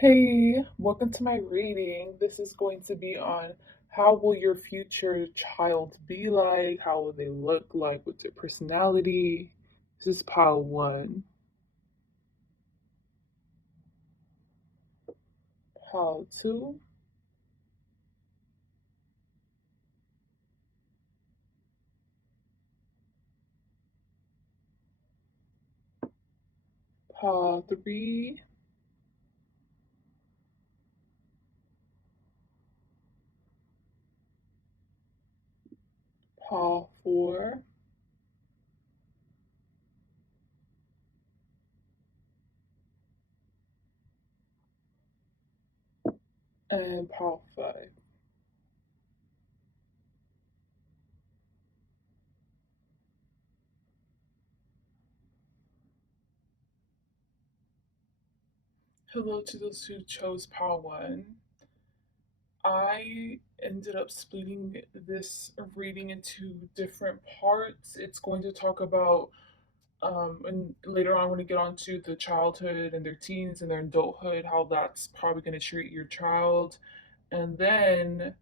Hey, welcome to my reading. This is going to be on how will your future child be like? How will they look like with their personality? This is pile one. Pile two, pile three, pile four, and pile five. Hello to those who chose pile one. I ended up splitting this reading into different parts. It's going to talk about and later on, when we get on to the childhood and their teens and their adulthood, how that's probably going to treat your child. And then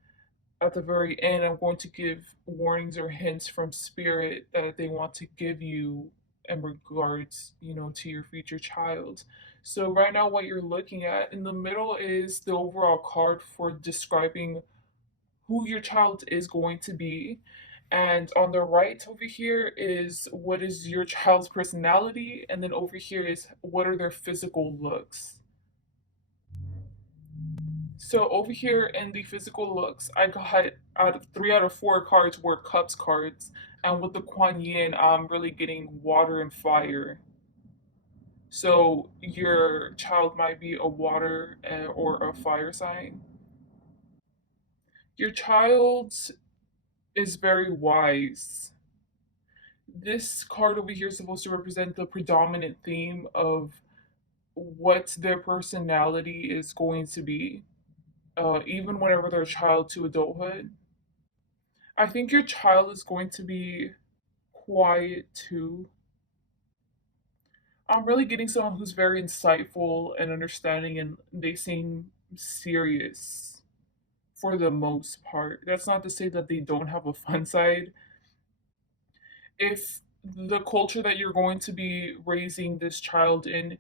at the very end, I'm going to give warnings or hints from spirit that they want to give you in regards, to your future child. So right now, what you're looking at in the middle is the overall card for describing who your child is going to be. And on the right over here is what is your child's personality. And then over here is what are their physical looks. So over here in the physical looks, I got out of 3 out of 4 cards were cups cards. And with the Kuan Yin, I'm really getting water and fire. So your child might be a water or a fire sign. Your child is very wise. This card over here is supposed to represent the predominant theme of what their personality is going to be, even whenever they're a child to adulthood. I think your child is going to be quiet too. I'm really getting someone who's very insightful and understanding, and they seem serious for the most part. That's not to say that they don't have a fun side. If the culture that you're going to be raising this child in,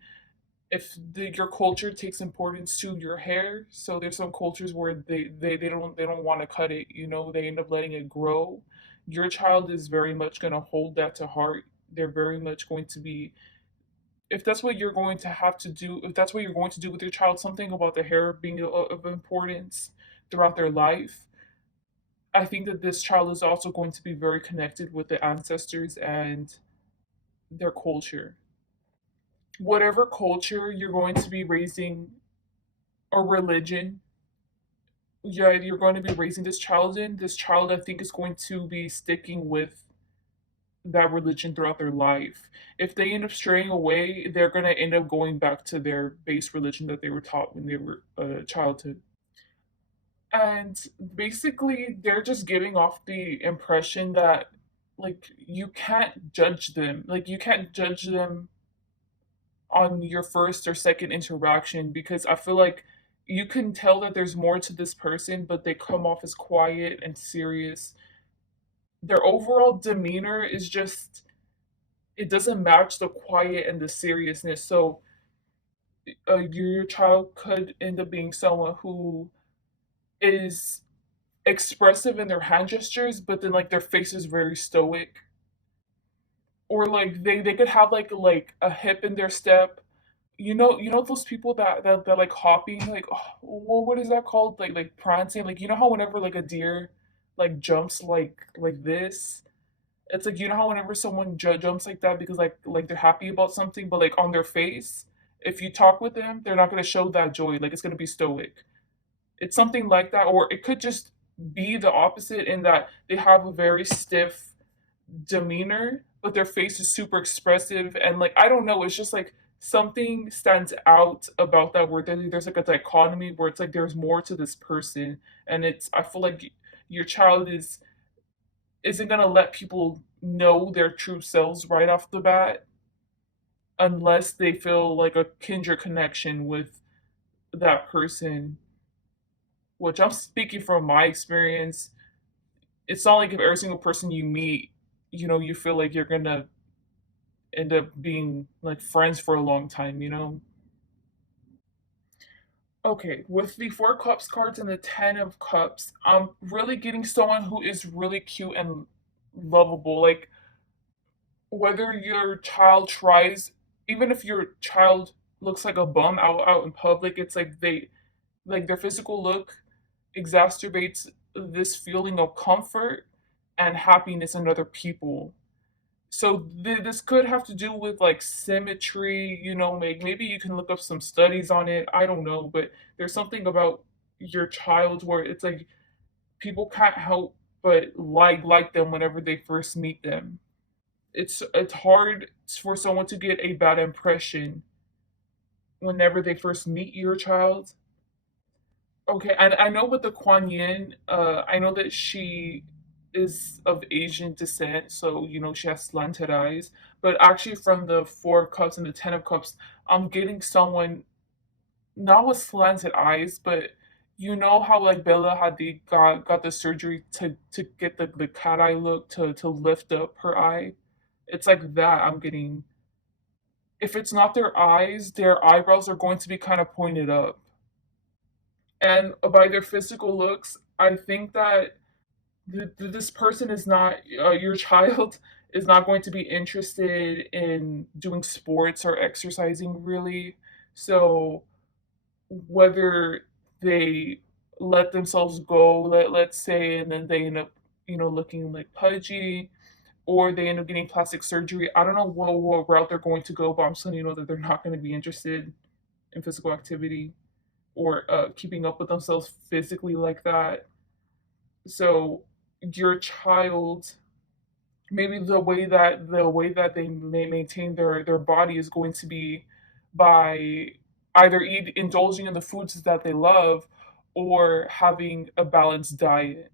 if your culture takes importance to your hair, so there's some cultures where they don't want to cut it, they end up letting it grow. Your child is very much going to hold that to heart. They're very much going to be, if that's what you're going to have to do, if that's what you're going to do with your child, something about the hair being of importance throughout their life. I think that this child is also going to be very connected with the ancestors and their culture. Whatever culture you're going to be raising, or religion, yeah, you're going to be raising this child in, this child, I think, is going to be sticking with that religion throughout their life. If they end up straying away, they're going to end up going back to their base religion that they were taught when they were a childhood. And basically, they're just giving off the impression that, like, you can't judge them. Like, you can't judge them on your first or second interaction, because I feel like you can tell that there's more to this person, but they come off as quiet and serious. Their overall demeanor is just, it doesn't match the quiet and the seriousness. So your child could end up being someone who is expressive in their hand gestures, but then like their face is very stoic. Or like they could have like a hip in their step. You know those people that like hopping, like, oh, what is that called, like prancing, like, how whenever like a deer like jumps like this, it's like, how whenever someone jumps like that because like they're happy about something, but like on their face, if you talk with them, they're not going to show that joy, like it's going to be stoic. It's something like that, or it could just be the opposite in that they have a very stiff demeanor, but their face is super expressive. And like, I don't know, it's just like something stands out about that where there's like a dichotomy where it's like there's more to this person. And I feel like your child isn't gonna let people know their true selves right off the bat unless they feel like a kindred connection with that person, which I'm speaking from my experience. It's not like if every single person you meet, you feel like you're gonna end up being like friends for a long time, you know? Okay, with the Four Cups cards and the Ten of Cups, I'm really getting someone who is really cute and lovable. Like, whether your child tries, even if your child looks like a bum out in public, it's like their physical look exacerbates this feeling of comfort and happiness in other people. So this could have to do with like symmetry, maybe you can look up some studies on it. I don't know, but there's something about your child where it's like people can't help but like them whenever they first meet them. It's hard for someone to get a bad impression whenever they first meet your child. Okay, and I know with the Kuan Yin, I know that she is of Asian descent, so she has slanted eyes. But actually, from the Four of Cups and the Ten of Cups, I'm getting someone not with slanted eyes, but you know how like Bella Hadid got the surgery to get the cat eye look to lift up her eye. It's like that I'm getting. If it's not their eyes, their eyebrows are going to be kind of pointed up. And by their physical looks, I think that this person is not your child is not going to be interested in doing sports or exercising really. So whether they let themselves go, let's say, and then they end up looking like pudgy, or they end up getting plastic surgery. I don't know what route they're going to go, but I'm just letting you know that they're not going to be interested in physical activity or keeping up with themselves physically like that. So your child, maybe the way that they may maintain their body is going to be by either indulging in the foods that they love or having a balanced diet.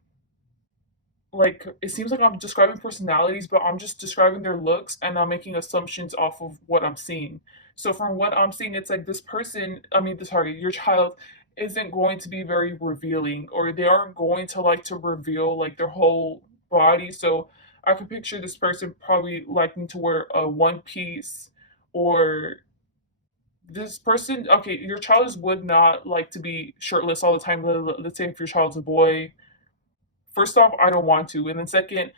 Like, it seems like I'm describing personalities, but I'm just describing their looks and I'm making assumptions off of what I'm seeing. So from what I'm seeing, it's like this person, I mean, sorry, your child isn't going to be very revealing, or they aren't going to like to reveal like their whole body. So I can picture this person probably liking to wear a one piece, or this person, okay, your child would not like to be shirtless all the time. Let's say if your child's a boy. First off, I don't want to, and then second,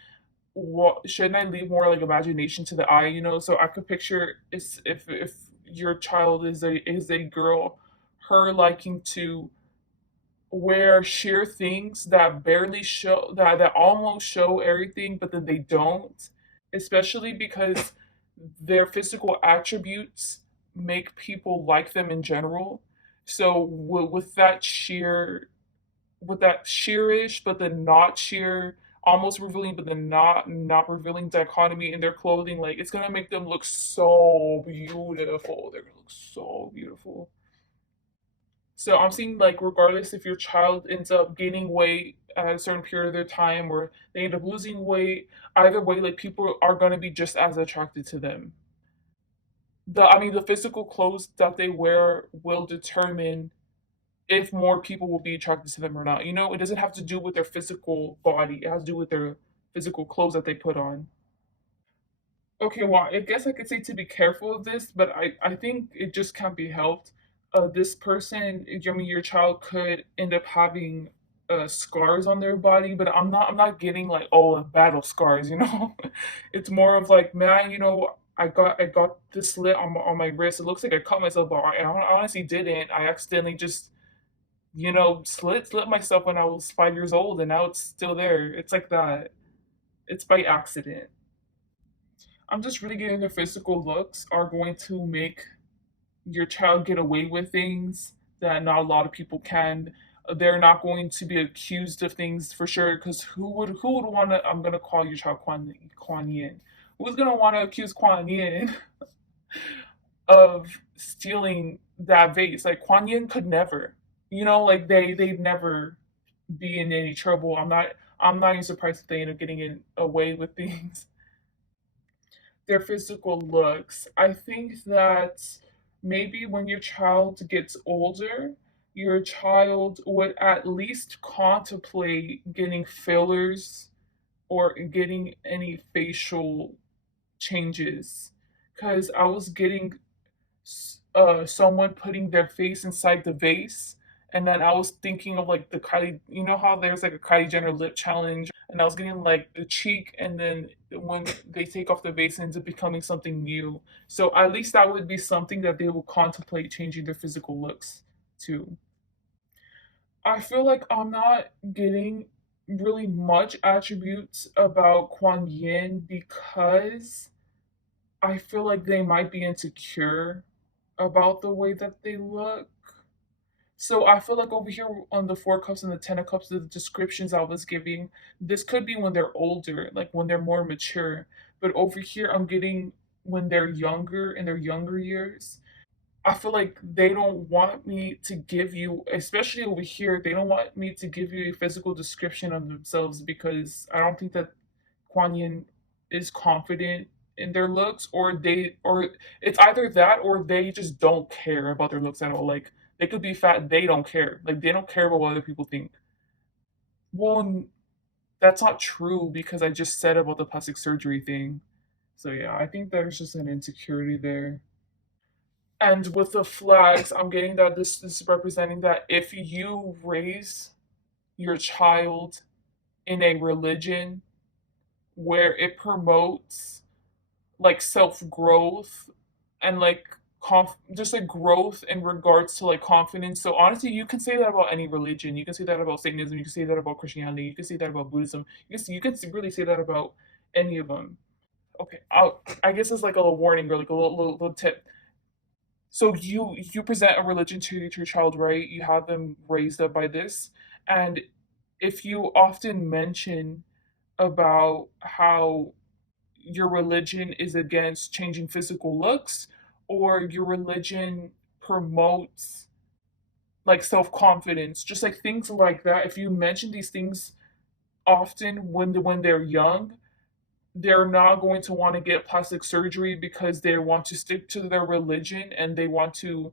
what shouldn't I leave more like imagination to the eye? So I could picture is if your child is a girl, her liking to wear sheer things that barely show that almost show everything, but then they don't, especially because their physical attributes make people like them in general. So with that sheerish, but then not sheer, almost revealing, but then not revealing dichotomy in their clothing, like it's gonna make them look so beautiful. They're gonna look so beautiful. So I'm seeing like regardless if your child ends up gaining weight at a certain period of their time or they end up losing weight, either way, like people are gonna be just as attracted to them. The physical clothes that they wear will determine if more people will be attracted to them or not. It doesn't have to do with their physical body. It has to do with their physical clothes that they put on. Okay, well, I guess I could say to be careful of this, but I think it just can't be helped. This person, I mean, your child could end up having scars on their body, but I'm not getting like, oh, battle scars. It's more of like, man, I got this slit on my wrist. It looks like I cut myself, but I honestly didn't. I accidentally just slit myself when I was 5 years old, and now it's still there. It's like that. It's by accident. I'm just really getting the physical looks are going to make your child get away with things that not a lot of people can. They're not going to be accused of things for sure. Because who would want to? I'm gonna call your child Kuan Yin. Who's gonna want to accuse Kuan Yin of stealing that vase? Like Kuan Yin could never. Like they'd never be in any trouble. I'm not even surprised if they end up getting away with things. Their physical looks. I think that maybe when your child gets older, your child would at least contemplate getting fillers or getting any facial changes. Because I was getting someone putting their face inside the vase. And then I was thinking of like the Kylie, you know how there's like a Kylie Jenner lip challenge, and I was getting like the cheek, and then when they take off the vase, it ends up becoming something new. So at least that would be something that they will contemplate changing their physical looks to. I feel like I'm not getting really much attributes about Kuan Yin because I feel like they might be insecure about the way that they look. So I feel like over here on the Four Cups and the Ten of Cups, the descriptions I was giving, this could be when they're older, like when they're more mature. But over here, I'm getting when they're younger, in their younger years. I feel like they don't want me to give you, especially over here, they don't want me to give you a physical description of themselves because I don't think that Kuan Yin is confident in their looks, or it's either that or they just don't care about their looks at all. Like they could be fat, they don't care. Like they don't care about what other people think. Well, that's not true because I just said about the plastic surgery thing. So yeah, I think there's just an insecurity there. And with the flags, I'm getting that this is representing that if you raise your child in a religion where it promotes like self growth and like just like growth in regards to like confidence. So honestly, you can say that about any religion. You can say that about Satanism. You can say that about Christianity. You can say that about Buddhism. You can really say that about any of them. Okay, I guess it's like a little warning or like a little tip. So you present a religion to your child, right? You have them raised up by this, and if you often mention about how your religion is against changing physical looks or your religion promotes like self-confidence, just like things like that, if you mention these things often when they're young, they're not going to want to get plastic surgery because they want to stick to their religion and they want to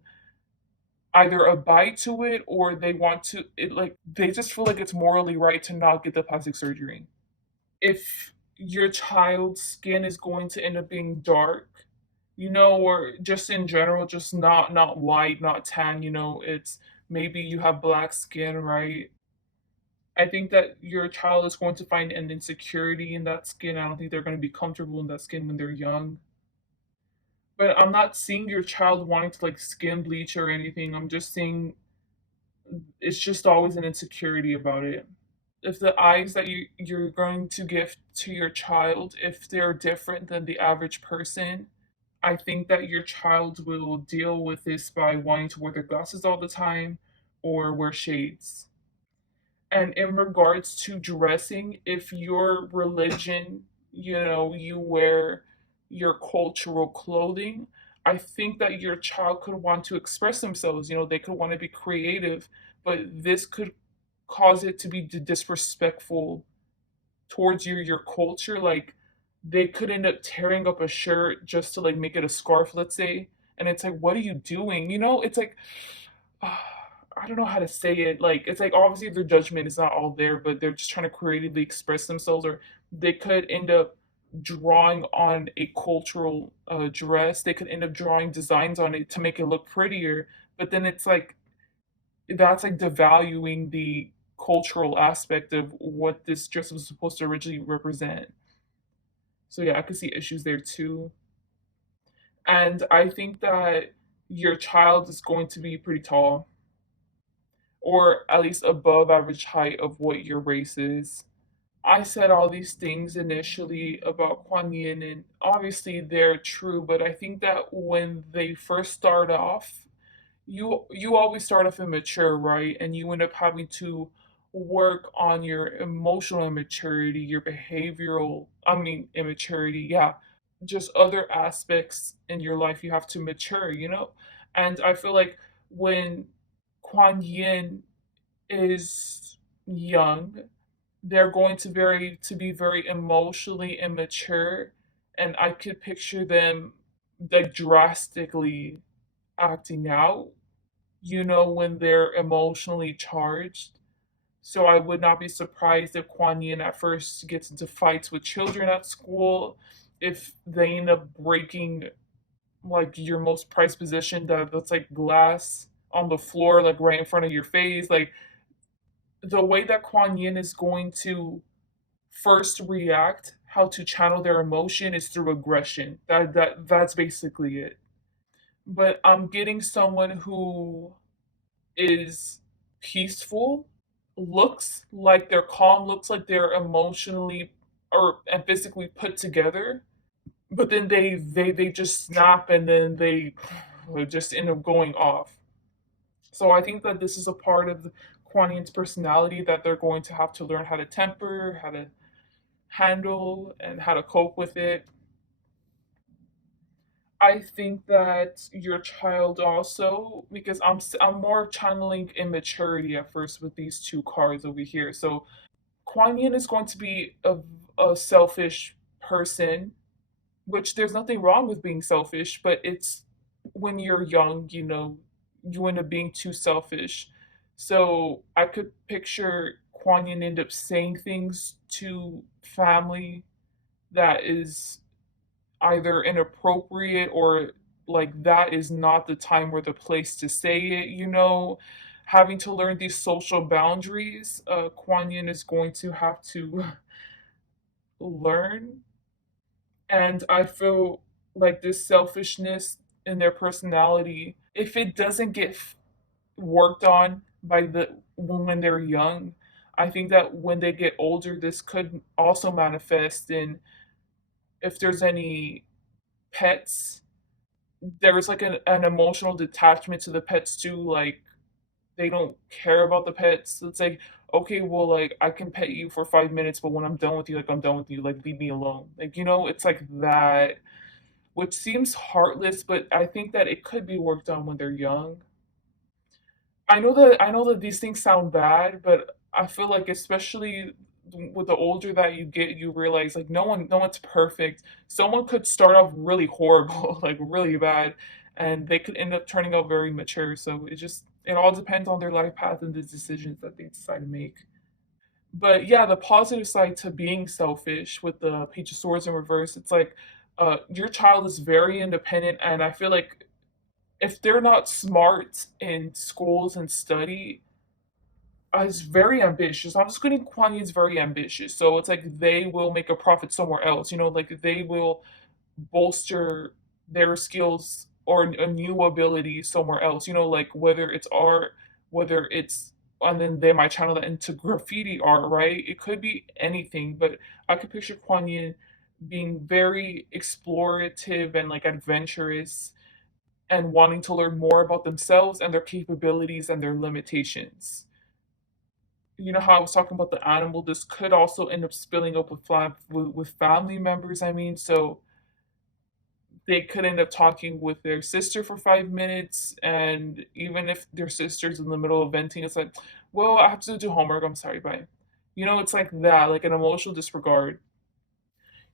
either abide to it or they want to it like they just feel like it's morally right to not get the plastic surgery. If your child's skin is going to end up being dark, or just in general, just not white, not tan, it's maybe you have black skin, right? I think that your child is going to find an insecurity in that skin. I don't think they're going to be comfortable in that skin when they're young. But I'm not seeing your child wanting to like skin bleach or anything. I'm just seeing it's just always an insecurity about it. If the eyes that you're going to give to your child, if they're different than the average person, I think that your child will deal with this by wanting to wear their glasses all the time or wear shades. And in regards to dressing, if your religion, you wear your cultural clothing, I think that your child could want to express themselves. They could want to be creative, but this could cause it to be disrespectful towards your culture. Like they could end up tearing up a shirt just to like make it a scarf, let's say, and it's like, what are you doing? It's like I don't know how to say it. Like it's like obviously their judgment is not all there, but they're just trying to creatively express themselves, or they could end up drawing on a cultural dress. They could end up drawing designs on it to make it look prettier, but then it's like that's like devaluing the cultural aspect of what this dress was supposed to originally represent. So yeah, I could see issues there too. And I think that your child is going to be pretty tall, or at least above average height of what your race is. I said all these things initially about Kuan Yin, and obviously they're true, but I think that when they first start off, you always start off immature, right? And you end up having to work on your emotional immaturity, your behavioral, I mean immaturity, yeah. Just other aspects in your life you have to mature. And I feel like when Kuan Yin is young, they're going to be very emotionally immature, and I could picture them like drastically acting out, when they're emotionally charged. So I would not be surprised if Kuan Yin at first gets into fights with children at school, if they end up breaking like your most prized possession that's like glass on the floor, like right in front of your face. Like the way that Kuan Yin is going to first react, how to channel their emotion is through aggression. That's basically it. But I'm getting someone who is peaceful, looks like they're calm, looks like they're emotionally or and physically put together, but then they just snap and then they just end up going off. So I think that this is a part of the Kuan Yin's personality that they're going to have to learn how to temper, how to handle, and how to cope with it. I think that your child also, because I'm more channeling immaturity at first with these two cards over here. So Kuan Yin is going to be a selfish person, which there's nothing wrong with being selfish, but it's when you're young, you end up being too selfish. So I could picture Kuan Yin end up saying things to family that is either inappropriate or like that is not the time or the place to say it. Having to learn these social boundaries, Kuan Yin is going to have to learn. And I feel like this selfishness in their personality, if it doesn't get worked on by when they're young, I think that when they get older, this could also manifest in if there's any pets. There's like an emotional detachment to the pets too. Like they don't care about the pets. It's like, okay, well, like I can pet you for 5 minutes, but when I'm done with you, like I'm done with you. Like leave me alone. Like it's like that, which seems heartless, but I think that it could be worked on when they're young. I know that these things sound bad, but I feel like especially with the older that you get, you realize like no one's perfect. Someone could start off really horrible, like really bad, and they could end up turning out very mature. So it all depends on their life path and the decisions that they decide to make. But yeah, the positive side to being selfish with the Page of Swords in reverse, it's like your child is very independent, and I feel like if they're not smart in schools and study, is very ambitious. I'm just getting Kuan Yin's very ambitious. So it's like they will make a profit somewhere else. Like they will bolster their skills or a new ability somewhere else. Like whether it's art, whether it's and then they might channel that into graffiti art, right? It could be anything, but I could picture Kuan Yin being very explorative and like adventurous and wanting to learn more about themselves and their capabilities and their limitations. How I was talking about the animal, this could also end up spilling up with family members. I mean, so they could end up talking with their sister for 5 minutes, and even if their sister's in the middle of venting, it's like, well, I have to do homework. I'm sorry, bye. It's like that, like an emotional disregard.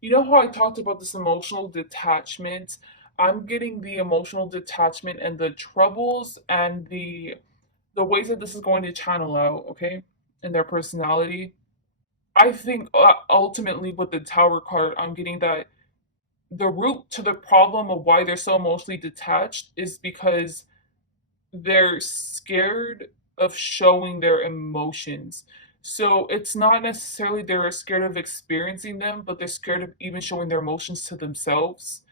How I talked about this emotional detachment? I'm getting the emotional detachment and the troubles and the ways that this is going to channel out, okay, in their personality. I think ultimately with the Tower card, I'm getting that the root to the problem of why they're so emotionally detached is because they're scared of showing their emotions. So it's not necessarily they're scared of experiencing them, but they're scared of even showing their emotions to themselves.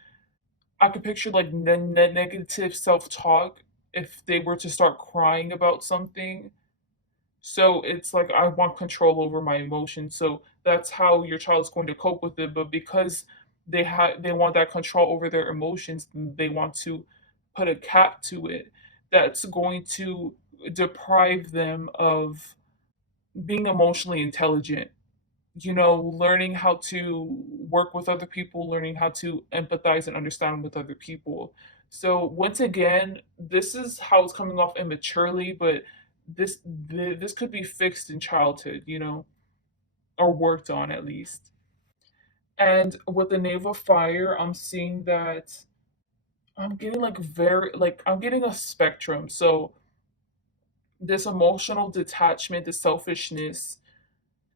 I could picture like negative self talk if they were to start crying about something. So it's like I want control over my emotions. So that's how your child's going to cope with it. But because they want that control over their emotions, they want to put a cap to it. That's going to deprive them of being emotionally intelligent. Learning how to work with other people, learning how to empathize and understand with other people. So once again, this is how it's coming off immaturely, but this could be fixed in childhood, or worked on at least. And with the Knave of Fire, I'm seeing that I'm getting like I'm getting a spectrum. So this emotional detachment, the selfishness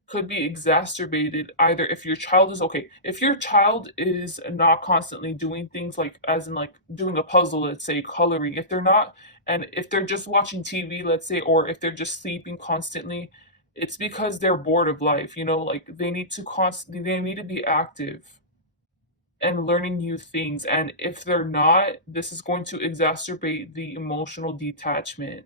could be exacerbated either if your child is okay, if your child is not constantly doing things like as in like doing a puzzle, let's say coloring, if they're not, and if they're just watching TV, let's say, or if they're just sleeping constantly, it's because they're bored of life, like they need to constantly they need to be active and learning new things. And if they're not, this is going to exacerbate the emotional detachment.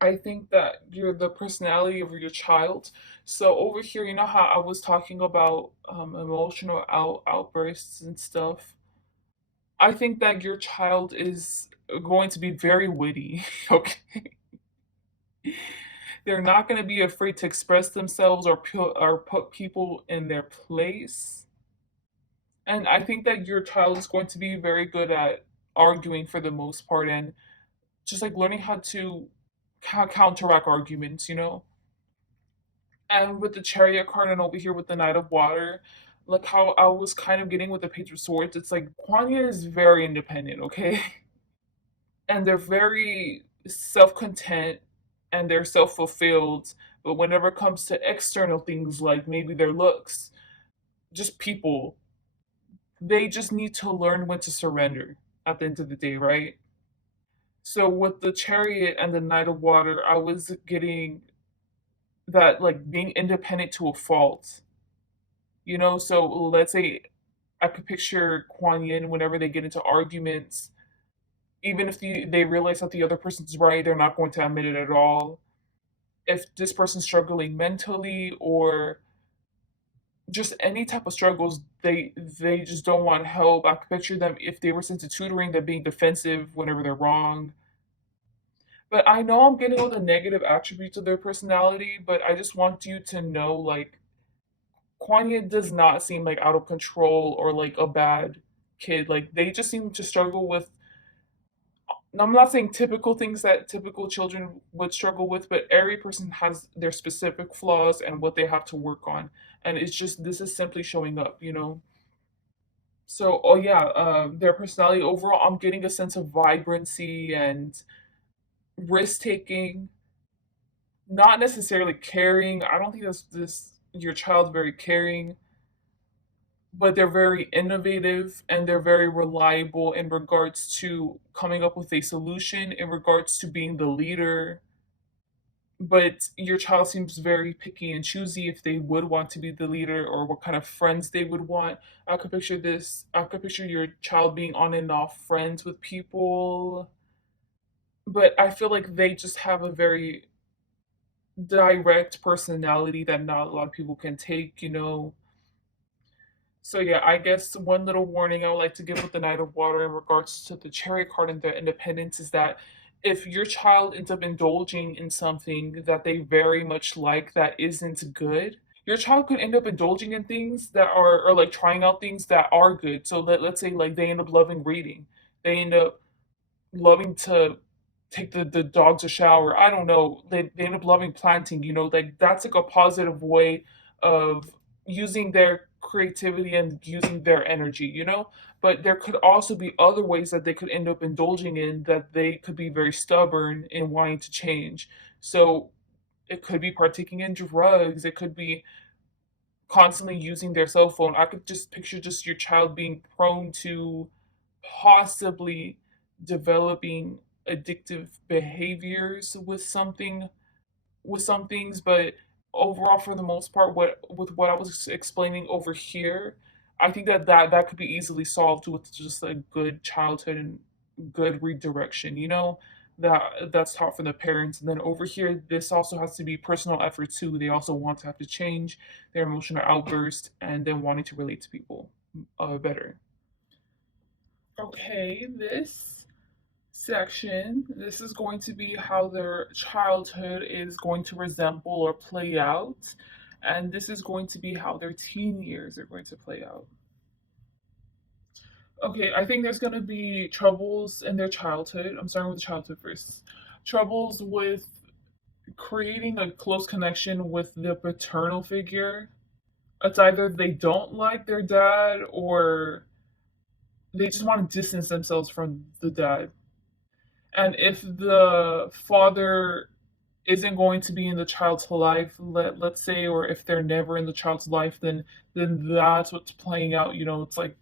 I think that you're the personality of your child. So over here, you know how I was talking about emotional outbursts and stuff. I think that your child is going to be very witty. Okay, they're not going to be afraid to express themselves or put people in their place. And I think that your child is going to be very good at arguing for the most part, and just like learning how to counteract arguments. And with the Chariot card and over here with the Knight of Water, like how I was kind of getting with the Page of Swords, it's like Kwanya is very independent, okay? And they're very self content and they're self fulfilled. But whenever it comes to external things like maybe their looks, just people, they just need to learn when to surrender at the end of the day, right? So with the Chariot and the Knight of Water, I was getting that like being independent to a fault. So let's say I could picture Kuan Yin whenever they get into arguments, even if they realize that the other person's right, they're not going to admit it at all. If this person's struggling mentally or just any type of struggles, they just don't want help. I could picture them if they were sent to tutoring, they're being defensive whenever they're wrong. But I know I'm getting all the negative attributes of their personality, but I just want you to know like Kwanya does not seem like out of control or like a bad kid. Like they just seem to struggle with. I'm not saying typical things that typical children would struggle with, but every person has their specific flaws and what they have to work on, and it's just this is simply showing up. So, oh yeah, their personality overall, I'm getting a sense of vibrancy and risk taking, not necessarily caring. I don't think this your child's very caring, but they're very innovative and they're very reliable in regards to coming up with a solution, in regards to being the leader. But your child seems very picky and choosy if they would want to be the leader or what kind of friends they would want. I could picture your child being on and off friends with people, but I feel like they just have a very direct personality that not a lot of people can take. So yeah, I guess one little warning I would like to give with the Knight of Water in regards to the Chariot card and their independence is that if your child ends up indulging in something that they very much like that isn't good, your child could end up indulging in things that are or like trying out things that are good. So let's say like they end up loving reading. They end up loving to take the dogs a shower. I don't know. They end up loving planting, like that's like a positive way of using their creativity and using their energy. But there could also be other ways that they could end up indulging in that they could be very stubborn in wanting to change. So it could be partaking in drugs, it could be constantly using their cell phone. I could just picture just your child being prone to possibly developing addictive behaviors with some things, but overall for the most part what I was explaining over here, I think that could be easily solved with just a good childhood and good redirection, that's taught from the parents. And then over here, this also has to be personal effort too. They also want to have to change their emotional outburst and then wanting to relate to people better. Okay, this section, this is going to be how their childhood is going to resemble or play out. And this is going to be how their teen years are going to play out. Okay, I think there's going to be troubles in their childhood. I'm starting with childhood first. Troubles with creating a close connection with the paternal figure. It's either they don't like their dad or they just want to distance themselves from the dad. And if the father isn't going to be in the child's life, let's say, or if they're never in the child's life, then that's what's playing out. It's like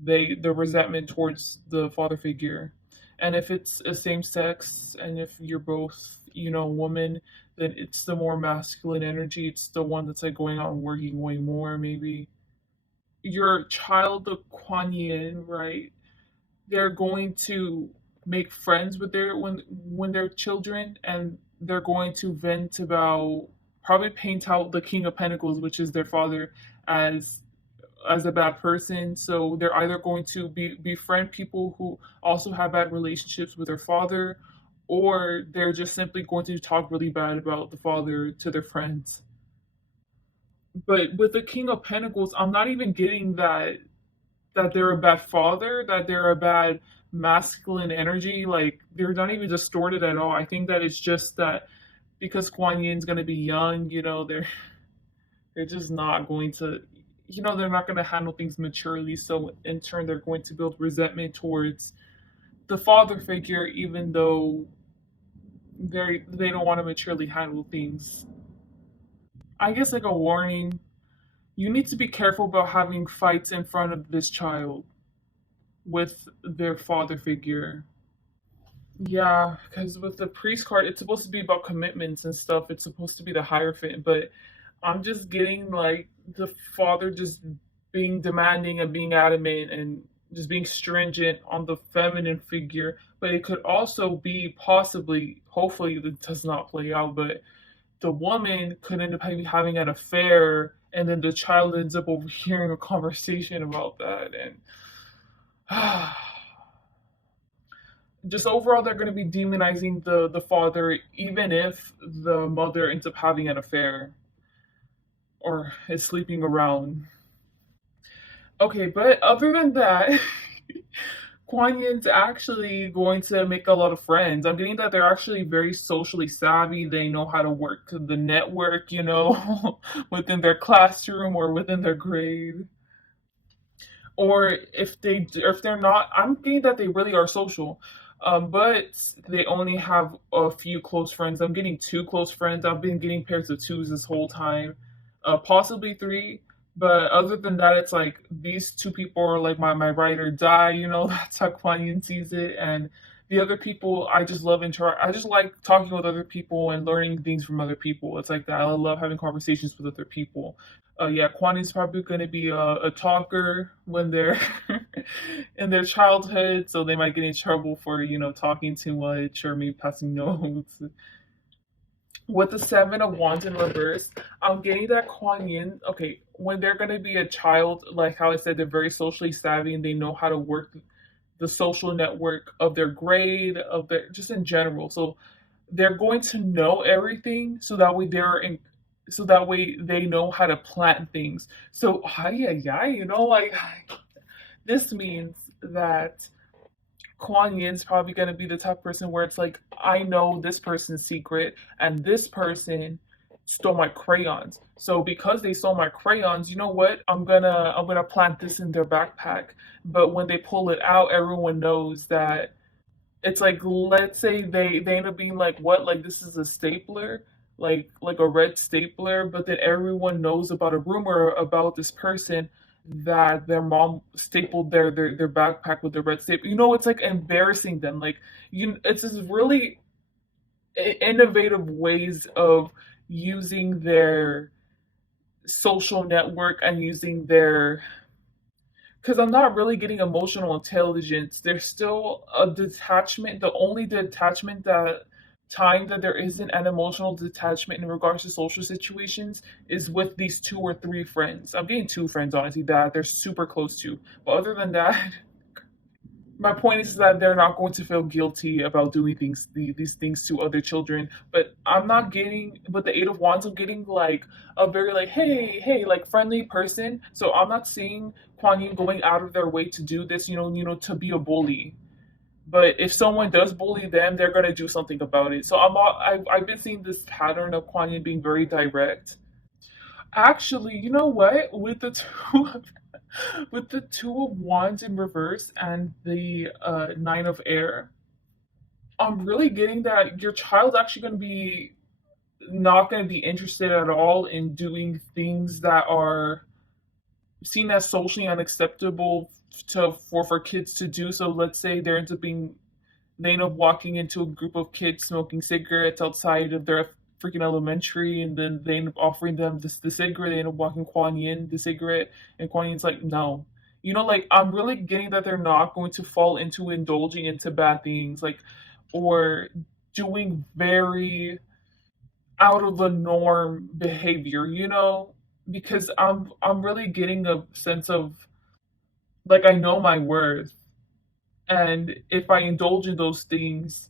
the resentment towards the father figure. And if it's a same sex, and if you're both, woman, then it's the more masculine energy. It's the one that's like going out and working way more. Maybe your child, the Kuan Yin, right? They're going to make friends with their when they're children, and they're going to vent about, probably paint out the King of Pentacles, which is their father, as a bad person. So they're either going to befriend people who also have bad relationships with their father, or they're just simply going to talk really bad about the father to their friends. But with the King of Pentacles, I'm not even getting that they're a bad father, that they're a bad masculine energy. Like, they're not even distorted at all. I think that it's just that because Kuan Yin's gonna be young, they're just not going to, they're not going to handle things maturely. So in turn, they're going to build resentment towards the father figure, even though they don't want to maturely handle things. I guess like a warning: you need to be careful about having fights in front of this child with their father figure. Yeah, because with the priest card, it's supposed to be about commitments and stuff. It's supposed to be the Hierophant, but I'm just getting like the father just being demanding and being adamant and just being stringent on the feminine figure. But it could also be possibly, hopefully, it does not play out, but the woman could end up having an affair, and then the child ends up overhearing a conversation about that. And just overall, they're going to be demonizing the father, even if the mother ends up having an affair or is sleeping around. Okay, but other than that, Kuan Yin's actually going to make a lot of friends. I'm getting that they're actually very socially savvy. They know how to work the network, within their classroom or within their grade. Or if they're not, I'm getting that they really are social. But they only have a few close friends. I'm getting two close friends. I've been getting pairs of twos this whole time, possibly three. But other than that, it's like these two people are like my ride or die. That's how Kuan Yin sees it. And the other people, I just love I just like talking with other people and learning things from other people. It's like that. I love having conversations with other people. Yeah, Kwani's probably going to be a talker when they're in their childhood, so they might get in trouble for talking too much or maybe passing notes. With the Seven of Wands in reverse, I'm getting that Kuan Yin. Okay, when they're going to be a child, like how I said, they're very socially savvy and they know how to work the social network of their grade, of their just in general. So they're going to know everything, so that way they know how to plant things. So yeah, like this means that Kuan Yin's probably going to be the type of person where it's like, I know this person's secret, and this person stole my crayons. So because they stole my crayons, you know what? I'm gonna plant this in their backpack. But when they pull it out, everyone knows that it's like, let's say they end up being like, what, like this is a stapler, like a red stapler, but then everyone knows about a rumor about this person that their mom stapled their backpack with the red staple. It's like embarrassing them. Like, it's just really innovative ways of using their social network and using their, because I'm not really getting emotional intelligence. There's still a detachment. The only detachment that time that there isn't an emotional detachment in regards to social situations is with these two or three friends. I'm getting two friends, honestly, that they're super close to. But other than that, my point is that they're not going to feel guilty about doing these things to other children. But I'm not getting, but the Eight of Wands, I'm getting like a very like, hey, like friendly person. So I'm not seeing Kuan Yin going out of their way to do this, to be a bully. But if someone does bully them, they're gonna do something about it. So I've been seeing this pattern of Kuan Yin being very direct. Actually, you know what? With the Two of Wands in reverse and the Nine of Air, I'm really getting that your child's actually going to be not going to be interested at all in doing things that are seen as socially unacceptable for kids to do. So let's say there ends up being they end up walking into a group of kids smoking cigarettes outside of their freaking elementary, and then they end up offering them the cigarette. They end up walking Kuan Yin the cigarette, and Kuan Yin's like, no. You know, like I'm really getting that they're not going to fall into indulging into bad things, like or doing very out of the norm behavior, you know? Because I'm really getting a sense of like I know my worth. And if I indulge in those things,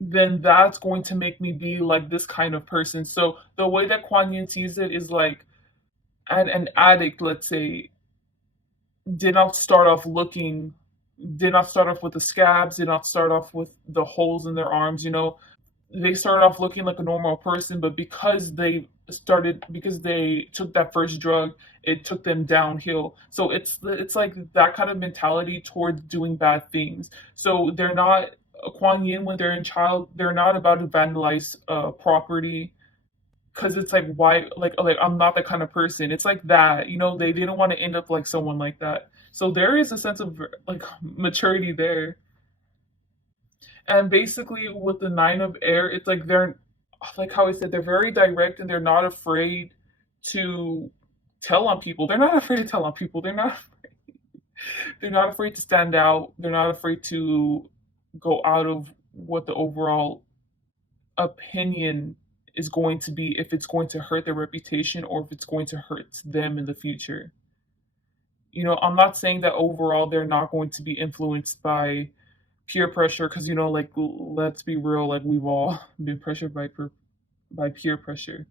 then that's going to make me be like this kind of person. So the way that Kuan Yin sees it is like an addict, let's say, did not start off looking, did not start off with the scabs, did not start off with the holes in their arms, you know. They started off looking like a normal person, but because they took that first drug, it took them downhill. So it's like that kind of mentality towards doing bad things. So they're not Kuan Yin when they're in child, they're not about to vandalize property because it's like why like I'm not that kind of person. It's like that, you know, they didn't want to end up like someone like that. So there is a sense of like maturity there. And basically, with the Nine of Air, it's like they're like how I said, they're very direct and they're not afraid to tell on people. They're not afraid to tell on people. They're not afraid to stand out. They're not afraid to go out of what the overall opinion is going to be if it's going to hurt their reputation or if it's going to hurt them in the future. You know, I'm not saying that overall they're not going to be influenced by peer pressure because you know like let's be real, like we've all been pressured by peer pressure.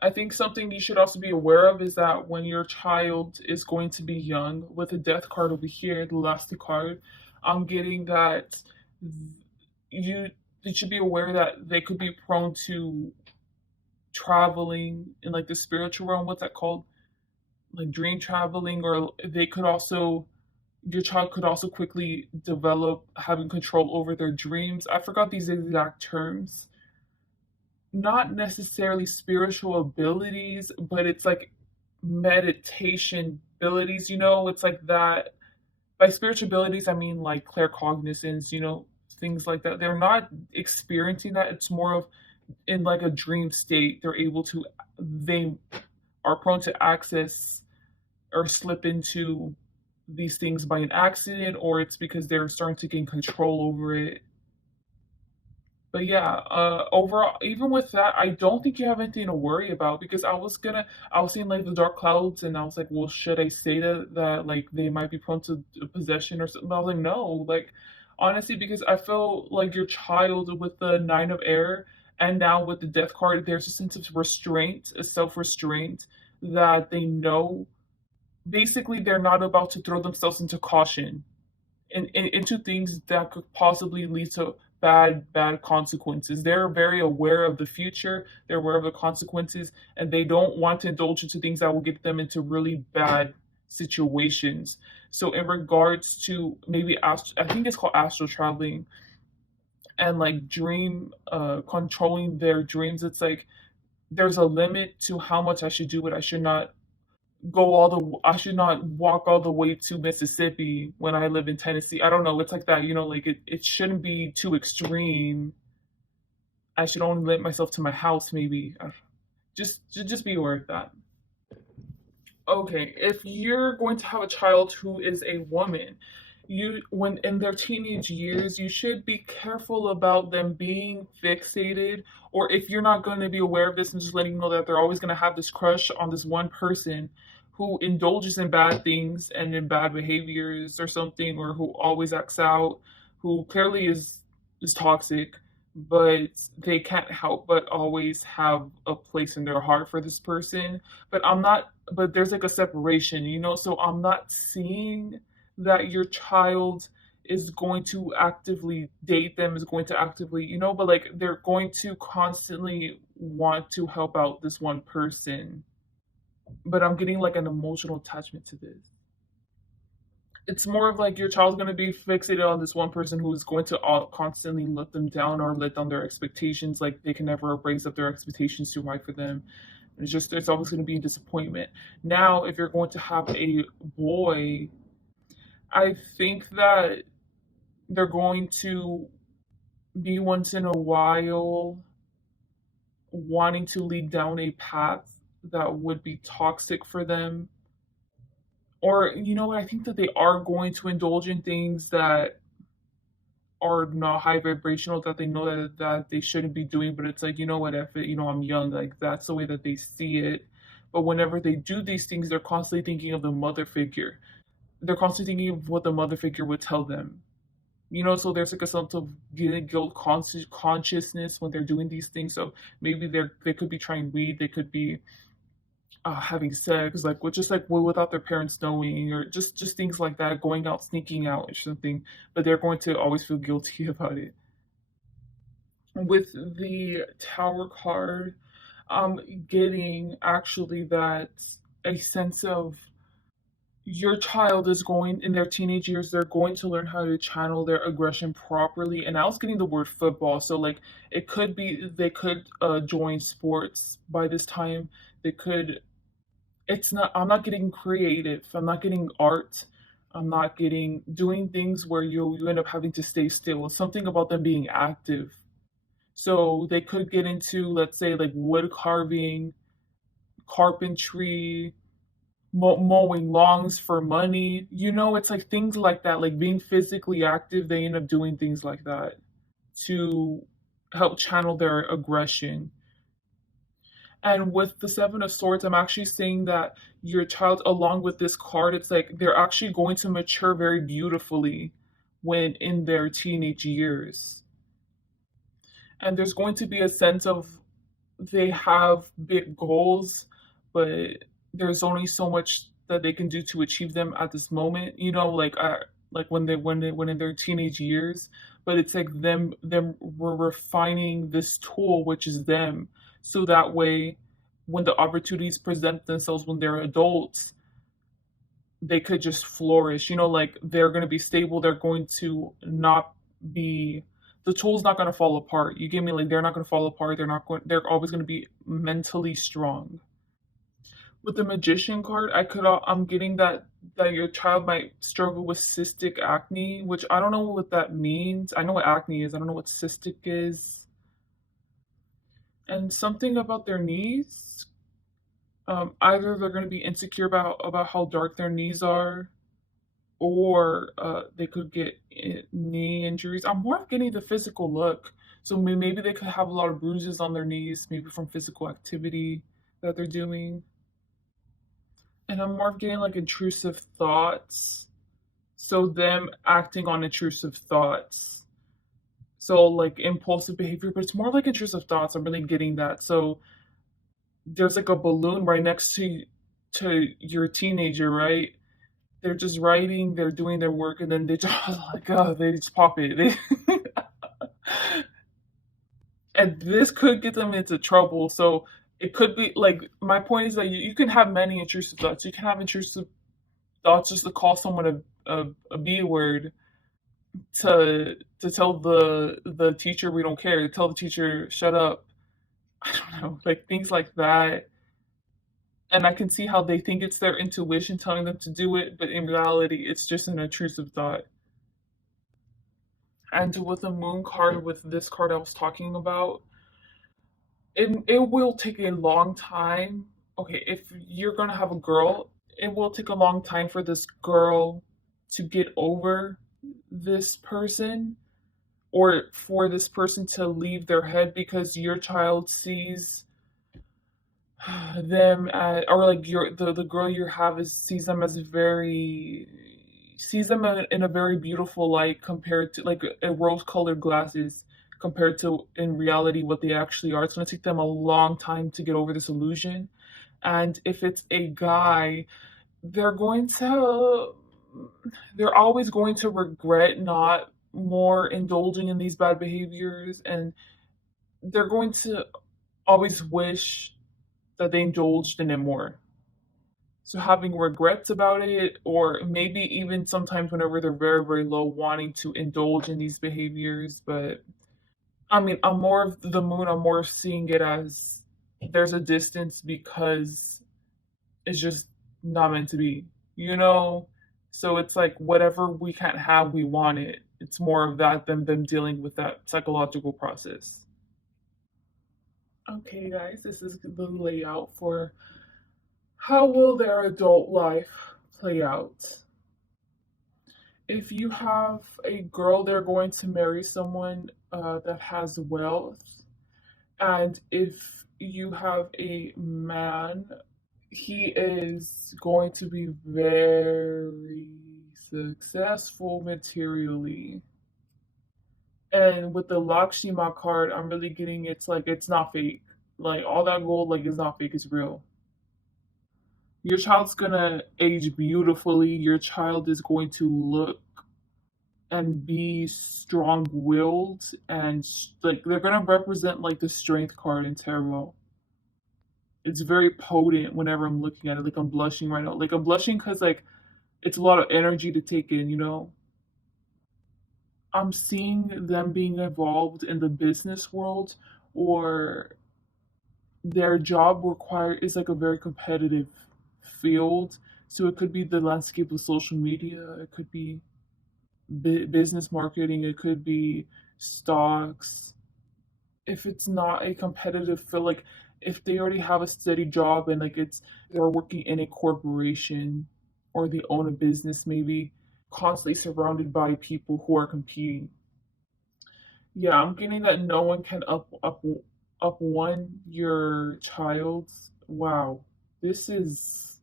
I think something you should also be aware of is that when your child is going to be young, with the death card over here, the last card, I'm getting that you you should be aware that they could be prone to traveling in like the spiritual realm. What's that called? Like dream traveling, or they could also your child could also quickly develop having control over their dreams. I forgot these exact terms. Not necessarily spiritual abilities, but it's like meditation abilities, you know? It's like that. By spiritual abilities, I mean like claircognizance, you know, things like that. They're not experiencing that. It's more of in like a dream state. They are prone to access or slip into these things by an accident, or it's because they're starting to gain control over it. But yeah, overall, even with that, I don't think you have anything to worry about because I was seeing like the dark clouds, and I was like, well, should I say that like they might be prone to possession or something? But I was like, no, like honestly, because I feel like your child with the Nine of Air and now with the Death card, there's a sense of restraint, a self restraint that they know. Basically, they're not about to throw themselves into caution into things that could possibly lead to bad consequences. They're very aware of the future, they're aware of the consequences, and they don't want to indulge into things that will get them into really bad situations. So in regards to maybe I think it's called astral traveling and like dream controlling their dreams, it's like there's a limit to how much I should do it. I should not walk all the way to Mississippi when I live in Tennessee. I don't know. It's like that, you know, like it shouldn't be too extreme. I should only limit myself to my house, maybe. Just be aware of that. Okay, if you're going to have a child who is a woman, you when in their teenage years, you should be careful about them being fixated, or if you're not going to be aware of this and just letting you know that they're always going to have this crush on this one person who indulges in bad things and in bad behaviors or something, or who always acts out, who clearly is toxic, but they can't help but always have a place in their heart for this person. But there's like a separation, you know, so I'm not seeing that your child is going to actively date them, is going to actively, you know, but like they're going to constantly want to help out this one person. But I'm getting like an emotional attachment to this. It's more of like your child's going to be fixated on this one person who is going to constantly let them down or let down their expectations. Like they can never raise up their expectations too high for them. It's just, there's always going to be a disappointment. Now, if you're going to have a boy, I think that they're going to be once in a while wanting to lead down a path that would be toxic for them. Or, you know what, I think that they are going to indulge in things that are not high vibrational, that they know that they shouldn't be doing, but it's like, you know what, if it, I'm young, like that's the way that they see it. But whenever they do these things, they're constantly thinking of the mother figure. They're constantly thinking of what the mother figure would tell them. So there's like a sense of getting guilt consciousness when they're doing these things. So maybe they could be trying weed, they could be having sex, like with just like without their parents knowing, or just things like that, going out, sneaking out, or something. But they're going to always feel guilty about it. With the Tower card, I'm getting actually that a sense of your child is going in their teenage years, they're going to learn how to channel their aggression properly. And I was getting the word football, so like it could be they could join sports by this time. They could, it's not, I'm not getting creative, I'm not getting art, I'm not getting doing things where you end up having to stay still. It's something about them being active. So they could get into, let's say, like wood carving, carpentry, mowing lawns for money. It's like things like that, like being physically active. They end up doing things like that to help channel their aggression. And with the Seven of Swords, I'm actually saying that your child, along with this card, it's like they're actually going to mature very beautifully when in their teenage years. And there's going to be a sense of they have big goals, but there's only so much that they can do to achieve them at this moment. Like when in their teenage years. But it's like them refining this tool, which is them, so that way, when the opportunities present themselves when they're adults, they could just flourish. Like they're going to be stable. They're going to not be, the tool's not going to fall apart. You get me? Like they're not going to fall apart. They're always going to be mentally strong. With the Magician card, I'm getting that your child might struggle with cystic acne, which I don't know what that means. I know what acne is. I don't know what cystic is. And something about their knees. Either they're going to be insecure about how dark their knees are, or they could get knee injuries. I'm more of getting the physical look. So maybe they could have a lot of bruises on their knees, maybe from physical activity that they're doing. And I'm more of getting like intrusive thoughts. So them acting on intrusive thoughts. So like impulsive behavior, but it's more like intrusive thoughts. I'm really getting that. So there's like a balloon right next to your teenager, right? They're just writing, they're doing their work, and then they just like, oh, they just pop it. And this could get them into trouble. So it could be like, my point is that you can have many intrusive thoughts. You can have intrusive thoughts just to call someone a B word, to tell the teacher we don't care, to tell the teacher shut up. I don't know, like things like that. And I can see how they think it's their intuition telling them to do it, but in reality, it's just an intrusive thought. And with the moon card, with this card I was talking about, it will take a long time. Okay, if you're gonna have a girl, it will take a long time for this girl to get over this person, or for this person to leave their head, because your child sees them or like the girl you have is sees them as sees them in a very beautiful light, compared to like a rose colored glasses, compared to in reality what they actually are. It's going to take them a long time to get over this illusion. And if it's a guy, they're going to they're always going to regret not more indulging in these bad behaviors, and they're going to always wish that they indulged in it more. So having regrets about it, or maybe even sometimes whenever they're very, very low, wanting to indulge in these behaviors. But I mean, I'm more of the moon, I'm more seeing it as there's a distance because it's just not meant to be, you know? So it's like whatever we can't have, we want it. It's more of that than them dealing with that psychological process. Okay, guys, this is the layout for how will their adult life play out. If you have a girl, they're going to marry someone that has wealth. And if you have a man, he is going to be very successful materially. And with the Lakshima card, I'm really getting it's like it's not fake. Like all that gold, like it's not fake, it's real. Your child's gonna age beautifully. Your child is going to look and be strong-willed and like they're gonna represent like the strength card in tarot. It's very potent whenever I'm looking at it. Like I'm blushing right now. Like I'm blushing because like it's a lot of energy to take in, you know? I'm seeing them being involved in the business world or their job require is like a very competitive field. So it could be the landscape of social media, it could be business marketing, it could be stocks. If it's not a competitive field, like if they already have a steady job and like it's they're working in a corporation or they own a business, maybe constantly surrounded by people who are competing. Yeah, I'm getting that no one can up one your child's. Wow, this is.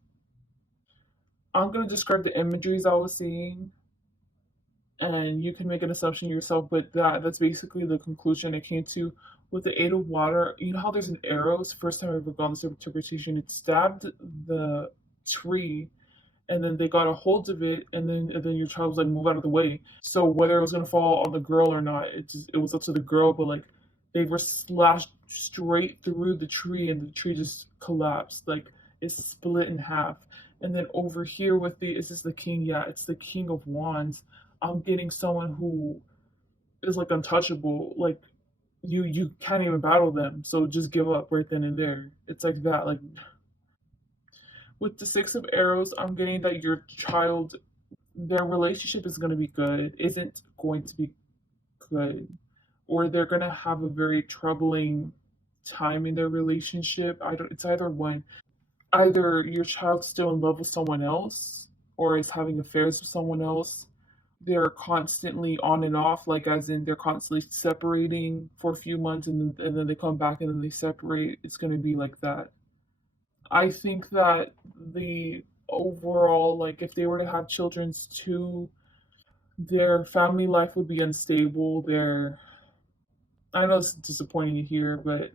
I'm gonna describe the imageries I was seeing, and you can make an assumption yourself. But that's basically the conclusion I came to with the Eight of Water. You know how there's an arrow? It's the first time I've ever gone this interpretation. It stabbed the tree and then they got a hold of it, and then your child was like, move out of the way. So whether it was gonna fall on the girl or not, it was up to the girl. But like they were slashed straight through the tree, and the tree just collapsed, like it's split in half. And then over here with the is this the king? Yeah, it's the King of Wands. I'm getting someone who is like untouchable, like you can't even battle them, so just give up right then and there. It's like that, like with the Six of Arrows, I'm getting that your child, their relationship is going to be good, isn't going to be good, or they're going to have a very troubling time in their relationship. I don't. It's either one. Either your child's still in love with someone else, or is having affairs with someone else. They're constantly on and off, like as in they're constantly separating for a few months, and then they come back and then they separate. It's going to be like that. I think that the overall, like, if they were to have children's too, their family life would be unstable. I know it's disappointing to hear, but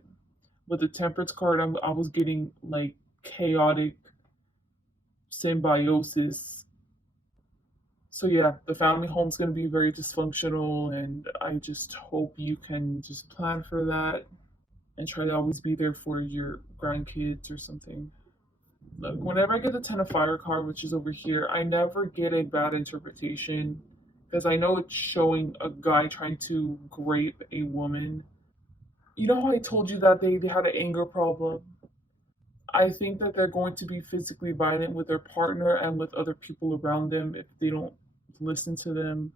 with the Temperance card, I was getting like chaotic symbiosis. So yeah, the family home's gonna be very dysfunctional, and I just hope you can just plan for that and try to always be there for your grandkids or something. Look, whenever I get the Ten of Fire card, which is over here, I never get a bad interpretation because I know it's showing a guy trying to grape a woman. You know how I told you that they had an anger problem? I think that they're going to be physically violent with their partner and with other people around them if they don't listen to them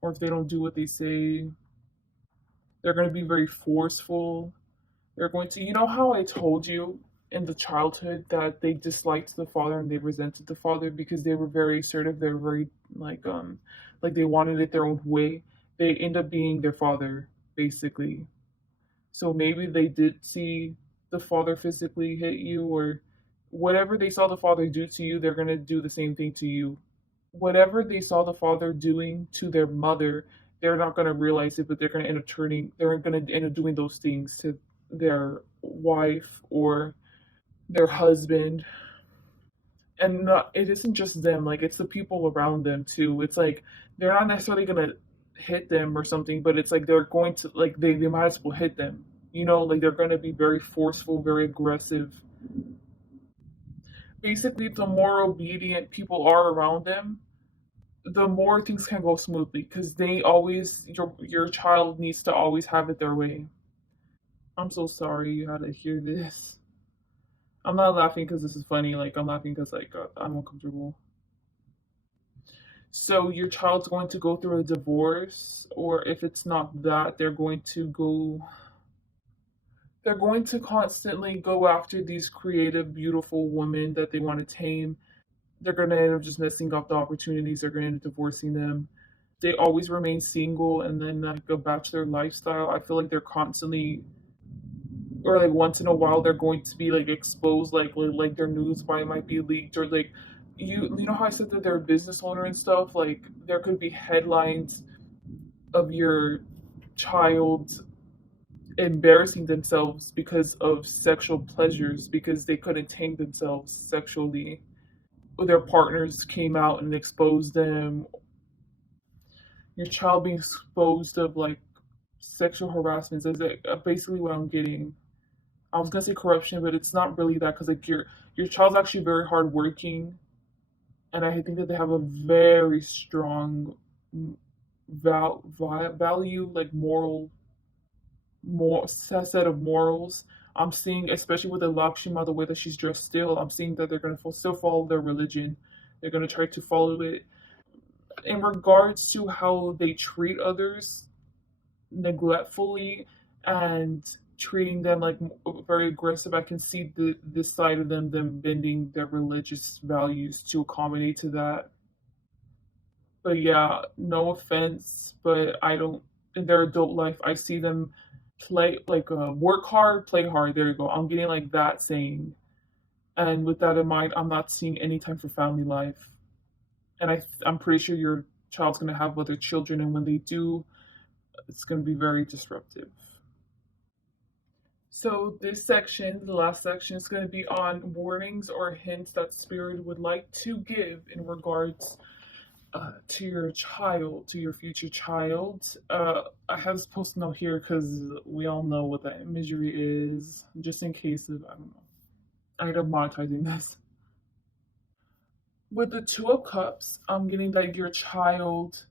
or if they don't do what they say. They're going to be very forceful. They're going to, you know how I told you in the childhood that they disliked the father and they resented the father because they were very assertive. They're very like they wanted it their own way. They end up being their father basically. So maybe they did see the father physically hit you or whatever they saw the father do to you, they're gonna do the same thing to you. Whatever they saw the father doing to their mother, they're not gonna realize it, but they're gonna end up doing those things to their wife or their husband. And not, it isn't just them, like it's the people around them too. It's like they're not necessarily gonna hit them or something, but it's like they're going to like they might as well hit them. You know, like they're gonna be very forceful, very aggressive. Basically, the more obedient people are around them, the more things can go smoothly because they always your child needs to always have it their way. I'm so sorry you had to hear this. I'm not laughing because this is funny. Like I'm laughing because I'm uncomfortable. So your child's going to go through a divorce, or if it's not that, they're going to constantly go after these creative, beautiful women that they want to tame. They're going to end up just messing up the opportunities. They're going to end up divorcing them. They always remain single and then like a bachelor lifestyle. I feel like they're constantly, or like once in a while, they're going to be like exposed, like their news by might be leaked, or like you know how I said that they're a business owner and stuff. Like there could be headlines of your child embarrassing themselves because of sexual pleasures because they couldn't tame themselves sexually. Their partners came out and exposed them. Your child being exposed of like sexual harassment is basically what I'm getting. I was gonna say corruption, but it's not really that because like your child's actually very hardworking, and I think that they have a very strong value, like more set of morals. I'm seeing, especially with the Lakshmi, the way that she's dressed still, I'm seeing that they're going to still follow their religion. They're going to try to follow it. In regards to how they treat others neglectfully and treating them like very aggressive, I can see this side of them bending their religious values to accommodate to that. But yeah, no offense, but I don't, in their adult life, I see them work hard, play hard. There you go. I'm getting like that saying. And with that in mind, I'm not seeing any time for family life. And I'm pretty sure your child's going to have other children. And when they do, it's going to be very disruptive. So, this section, the last section, is going to be on warnings or hints that Spirit would like to give in regards to your child, to your future child. I have this post note here because we all know what that imagery is, just in case of, I don't know, I end up monetizing this. With the Two of Cups, I'm getting that your child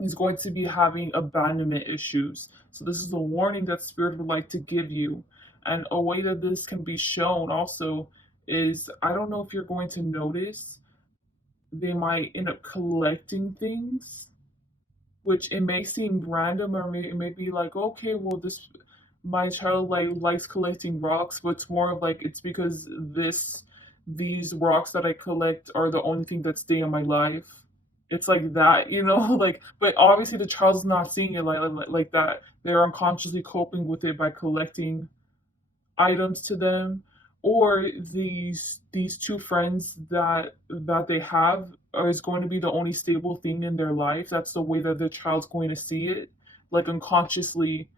is going to be having abandonment issues. So, this is a warning that Spirit would like to give you. And a way that this can be shown also is I don't know if you're going to notice, they might end up collecting things, which it may seem random, or it may be like, okay, well, this my child likes collecting rocks, but it's more of like it's because these rocks that I collect are the only thing that's staying in my life. It's like that, like, but obviously the child's not seeing it like that. They're unconsciously coping with it by collecting items to them, or these two friends that they have is going to be the only stable thing in their life. That's the way that the child's going to see it, like unconsciously.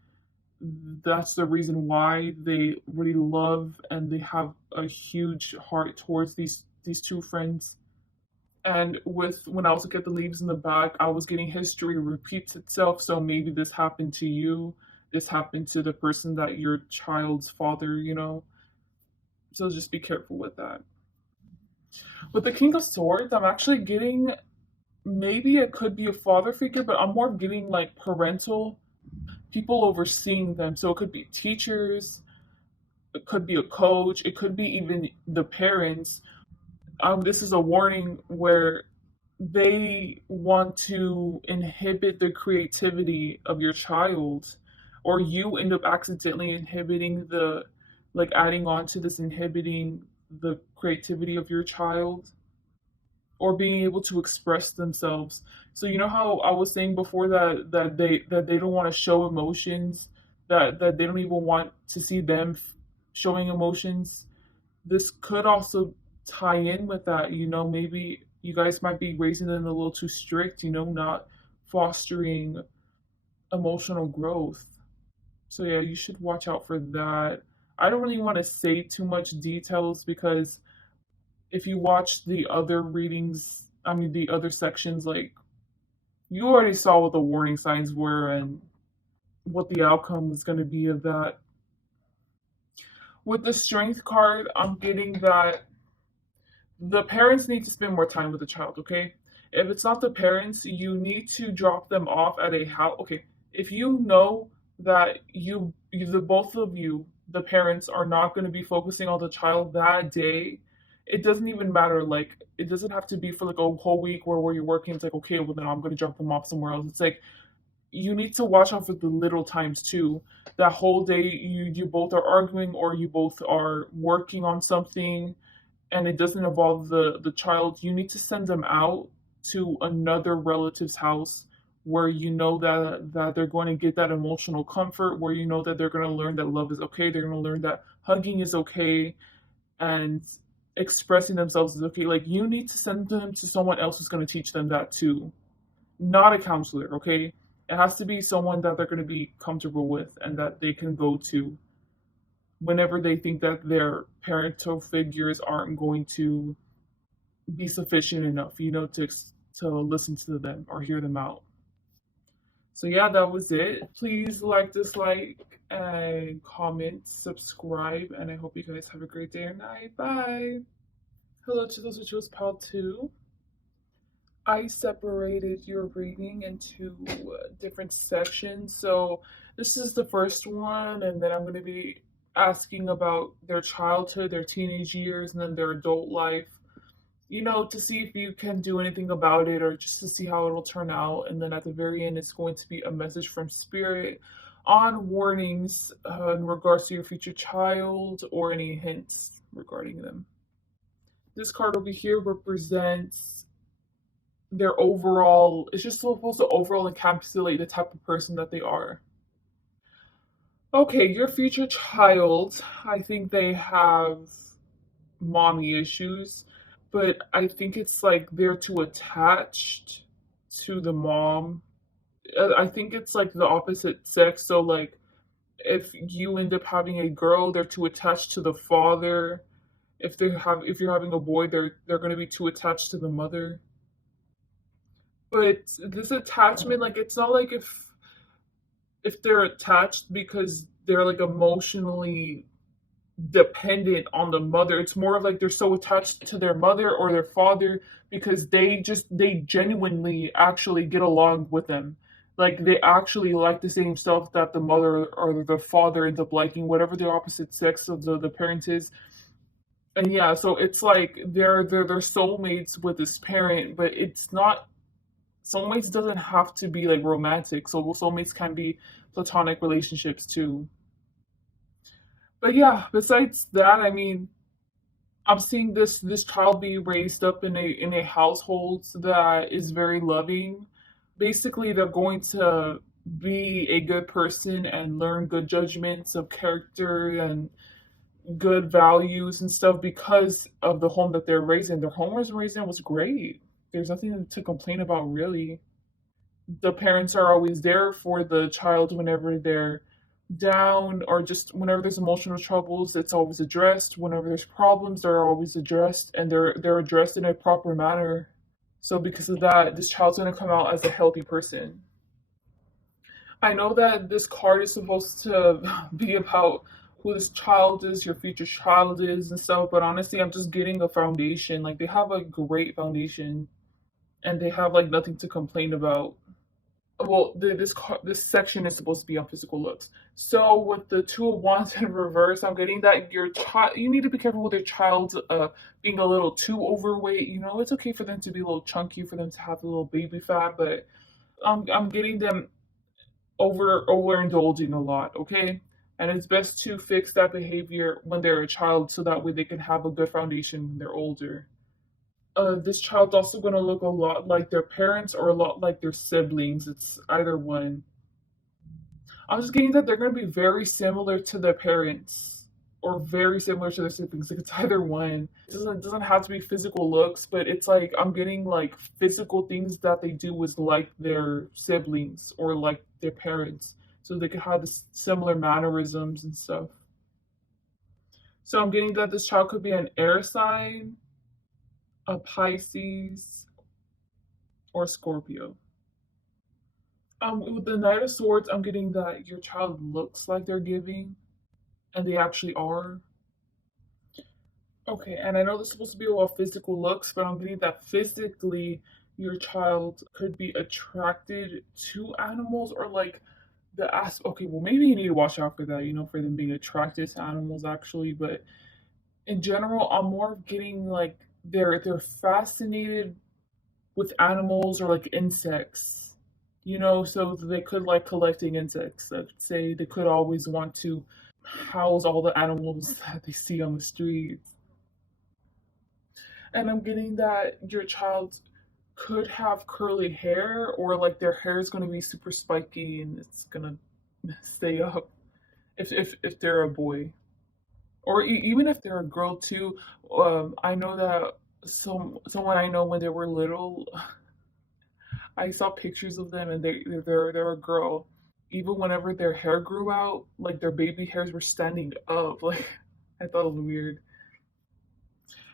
That's the reason why they really love and they have a huge heart towards these two friends. And with when I was looking at the leaves in the back, I was getting history repeats itself. So maybe this happened to you. This happened to the person that your child's father. So just be careful with that. With the King of Swords, I'm actually getting, maybe it could be a father figure, but I'm more getting like parental people overseeing them. So it could be teachers, it could be a coach, it could be even the parents. This is a warning where they want to inhibit the creativity of your child, or you end up accidentally inhibiting like adding on to this, inhibiting the creativity of your child, or being able to express themselves. So you know how I was saying before that they don't want to show emotions, that they don't even want to see them showing emotions. This could also tie in with that. Maybe you guys might be raising them a little too strict, not fostering emotional growth. So yeah, you should watch out for that. I don't really want to say too much details because if you watch the other readings, I mean the other sections, like you already saw what the warning signs were and what the outcome was going to be of that. With the strength card, I'm getting that The parents need to spend more time with the child, okay? If it's not the parents, you need to drop them off at a house. Okay, if you know that the both of you, the parents, are not going to be focusing on the child that day, it doesn't even matter. Like, it doesn't have to be for like a whole week where you're working. It's like, okay, well, then I'm going to drop them off somewhere else. It's like, you need to watch out for the little times too. That whole day, you both are arguing or you both are working on something and it doesn't involve the child, you need to send them out to another relative's house where you know that they're going to get that emotional comfort, where you know that they're going to learn that love is okay, they're going to learn that hugging is okay, and expressing themselves is okay. Like, you need to send them to someone else who's going to teach them that too, not a counselor, okay? It has to be someone that they're going to be comfortable with and that they can go to whenever they think that their parental figures aren't going to be sufficient enough, to listen to them or hear them out. So yeah, that was it. Please like, dislike, and comment, subscribe, and I hope you guys have a great day or night. Bye. Hello to those who chose Pal 2. I separated your reading into different sections. So this is the first one, and then I'm going to be asking about their childhood, their teenage years, and then their adult life, to see if you can do anything about it or just to see how it'll turn out. And then at the very end, it's going to be a message from Spirit on warnings in regards to your future child or any hints regarding them. This card over here represents their overall, it's just supposed to overall encapsulate the type of person that they are. Okay, your future child, I think they have mommy issues, but I think it's like they're too attached to the mom. I think it's like the opposite sex. So like if you end up having a girl, they're too attached to the father. If you're having a boy, they're going to be too attached to the mother. But this attachment, like, it's not like if they're attached because they're like emotionally dependent on the mother. It's more of like they're so attached to their mother or their father because they genuinely actually get along with them. Like, they actually like the same stuff that the mother or the father ends up liking, whatever the opposite sex of the parent is. And yeah, so it's like they're soulmates with this parent, but it's not. Soulmates doesn't have to be like romantic. So soulmates can be platonic relationships too. But yeah, besides that, I mean, I'm seeing this child be raised up in a household that is very loving. Basically, they're going to be a good person and learn good judgments of character and good values and stuff because of the home that they're raised in. Their home was raised in was great. There's nothing to complain about, really. The parents are always there for the child whenever they're down or just whenever there's emotional troubles. It's always addressed. Whenever there's problems, they're always addressed, and they're addressed in a proper manner. So because of that, this child's going to come out as a healthy person. I know that this card is supposed to be about who this child is, your future child is, and stuff, but honestly, I'm just getting a foundation. Like, they have a great foundation and they have like nothing to complain about. Well, this section is supposed to be on physical looks. So with the Two of Wands in reverse, I'm getting that your child. You need to be careful with your child being a little too overweight. It's okay for them to be a little chunky, for them to have a little baby fat, but I'm getting them overindulging a lot. Okay, and it's best to fix that behavior when they're a child, so that way they can have a good foundation when they're older. This child's also going to look a lot like their parents or a lot like their siblings. It's either one. I'm just getting that they're going to be very similar to their parents or very similar to their siblings. Like, it's either one. It doesn't have to be physical looks, but it's like I'm getting like physical things that they do is like their siblings or like their parents, so they could have the similar mannerisms and stuff. So I'm getting that this child could be an air sign, a Pisces, or Scorpio. With the Knight of Swords, I'm getting that your child looks like they're giving, and they actually are. Okay, and I know this is supposed to be about physical looks, but I'm getting that physically your child could be attracted to animals or like the as okay, well maybe you need to watch out for that, for them being attracted to animals actually, but in general, I'm more of getting like they're fascinated with animals or like insects. So they could like collecting insects. Let's say they could always want to house all the animals that they see on the streets. And I'm getting that your child could have curly hair or like their hair is going to be super spiky and it's going to stay up if they're a boy or even if they're a girl too. I know that someone I know when they were little, I saw pictures of them and they're a girl. Even whenever their hair grew out, like their baby hairs were standing up. Like I thought it was weird.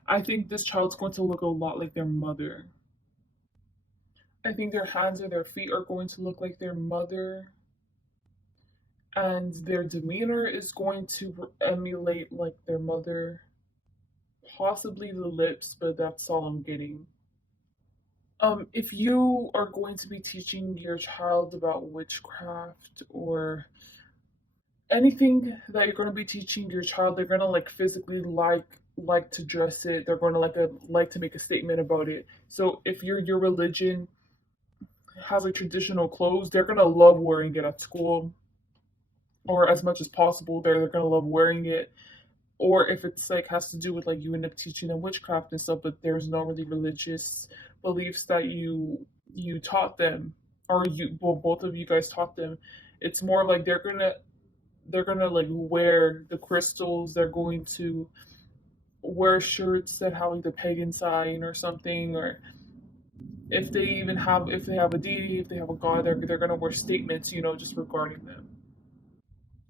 I think this child's going to look a lot like their mother. I think their hands or their feet are going to look like their mother, and their demeanor is going to emulate like their mother. Possibly the lips, but that's all I'm getting. If you are going to be teaching your child about witchcraft or anything that you're going to be teaching your child, they're going to like physically like to dress it. They're going to like to make a statement about it. So if your religion has like traditional clothes, they're going to love wearing it at school or as much as possible. They're going to love wearing it. Or if it's like has to do with like you end up teaching them witchcraft and stuff, but there's no really religious beliefs that you taught them or both of you guys taught them. It's more like they're gonna like wear the crystals. They're going to wear shirts that have like the pagan sign or something, or if they have a deity, if they have a god, they're gonna wear statements, just regarding them.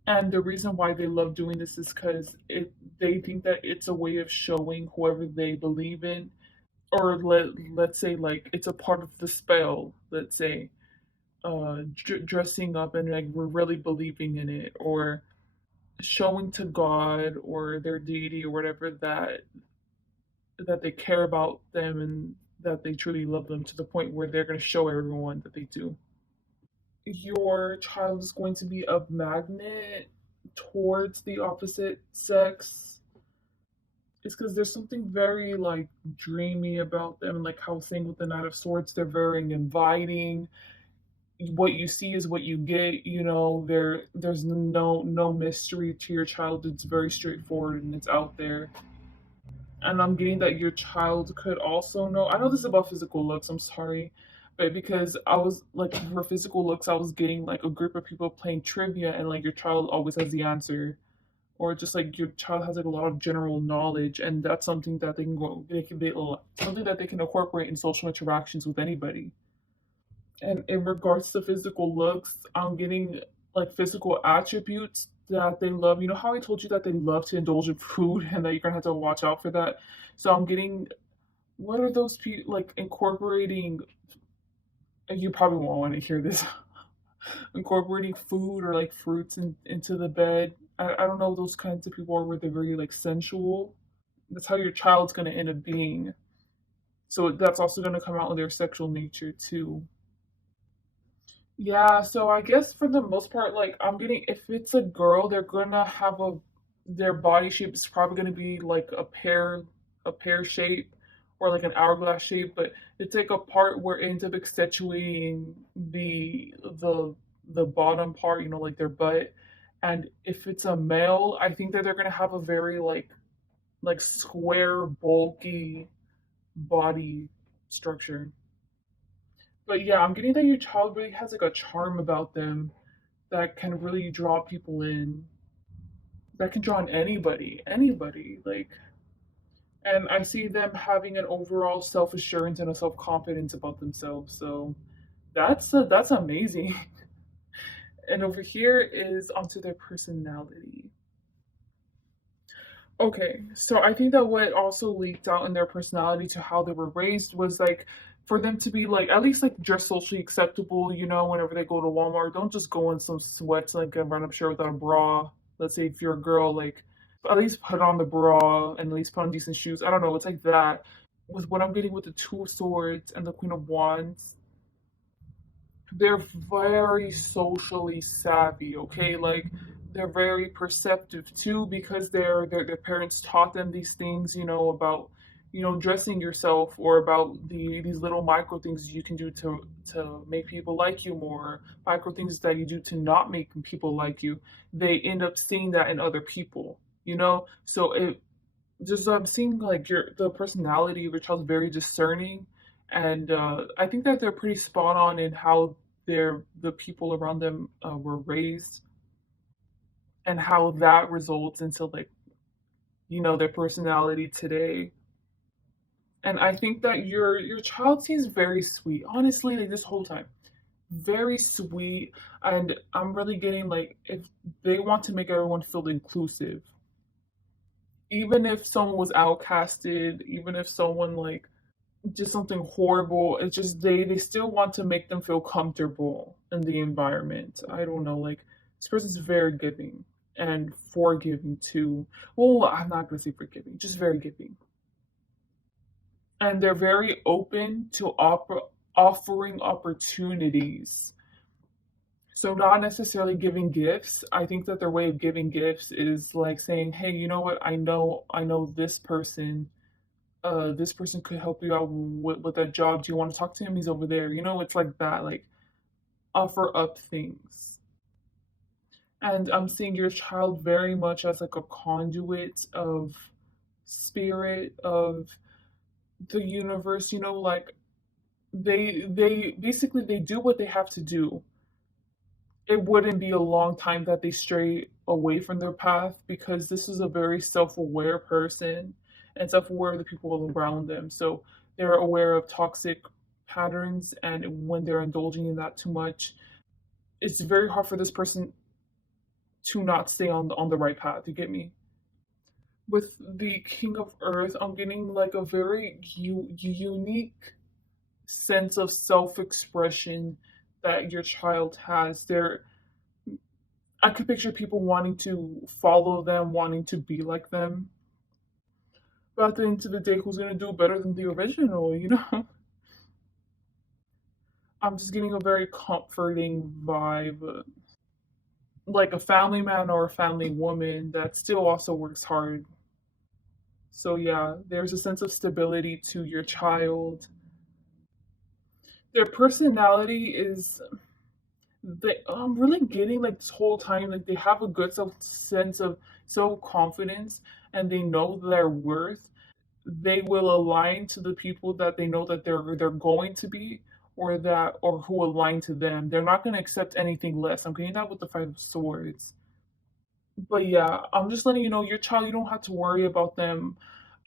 And the reason why they love doing this is because they think that it's a way of showing whoever they believe in, or let's say like it's a part of the spell. Let's say dressing up and like we're really believing in it, or showing to God or their deity or whatever that they care about them and that they truly love them to the point where they're going to show everyone that they do. Your child is going to be a magnet towards the opposite sex. It's because there's something very like dreamy about them, like how saying with the Knight of Swords, they're very inviting. What you see is what you get. There's no mystery to your child. It's very straightforward and it's out there. And I'm getting that your child could also know. I know this is about physical looks. I'm sorry, but because I was like for physical looks, I was getting like a group of people playing trivia, and like your child always has the answer, or just like your child has like a lot of general knowledge, and that's something that something that they can incorporate in social interactions with anybody. And in regards to physical looks, I'm getting like physical attributes that they love. You know how I told you that they love to indulge in food and that you're gonna have to watch out for that. So I'm getting what are those people like incorporating? You probably won't want to hear this. Incorporating food or like fruits into the bed. I don't know those kinds of people are where they're very like sensual. That's how your child's gonna end up being. So that's also gonna come out in their sexual nature too. Yeah, so I guess for the most part, like I'm getting if it's a girl, they're gonna have their body shape is probably gonna be like a pear shape or like an hourglass shape, but it's like a part where it ends up accentuating the bottom part, like their butt. And if it's a male, I think that they're gonna have a very like square, bulky body structure. But yeah, I'm getting that your child really has like a charm about them that can really draw people in. That can draw in anybody. Like, and I see them having an overall self assurance and a self confidence about themselves. So that's amazing. And over here is onto their personality. Okay, so I think that what also leaked out in their personality to how they were raised was like for them to be like at least like dress socially acceptable, whenever they go to Walmart, don't just go in some sweats like a random shirt without a bra. Let's say if you're a girl, like at least put on the bra and at least put on decent shoes. I don't know. It's like that. With what I'm getting with the Two of Swords and the Queen of Wands, they're very socially savvy, okay? Like they're very perceptive too because their parents taught them these things, about dressing yourself, or about these little micro things you can do to make people like you more, micro things that you do to not make people like you. They end up seeing that in other people, so it just I'm seeing like the personality of your child is very discerning, and I think that they're pretty spot on in how the people around them were raised, and how that results into like their personality today. And I think that your child seems very sweet, honestly, like this whole time, very sweet. And I'm really getting like if they want to make everyone feel inclusive, even if someone was outcasted, even if someone like just something horrible. It's just they still want to make them feel comfortable in the environment. I don't know, like this person's very giving and forgiving too. Well, I'm not gonna say forgiving, just very giving. And they're very open to offering opportunities. So not necessarily giving gifts. I think that their way of giving gifts is like saying, "Hey, you know what? I know this person could help you out with that job. Do you want to talk to him? He's over there." It's like that, like offer up things. And I'm seeing your child very much as like a conduit of spirit of the universe, like they basically they do what they have to do. It wouldn't be a long time that they stray away from their path, because this is a very self-aware person and self-aware of the people around them. So they're aware of toxic patterns, and when they're indulging in that too much, it's very hard for this person to not stay on the right path. You get me? With the King of Earth, I'm getting like a very unique sense of self-expression that your child has. I could picture people wanting to follow them, wanting to be like them. But at the end of the day, who's gonna do better than the original? I'm just getting a very comforting vibe, like a family man or a family woman that still also works hard. So yeah, there's a sense of stability to your child. Their personality is I'm really getting like this whole time like they have a good sense of self confidence, and they know their worth. They will align to the people that they know that they're going to be, or who align to them. They're not going to accept anything less. I'm getting that with the Five of Swords. But yeah, I'm just letting you know your child. You don't have to worry about them.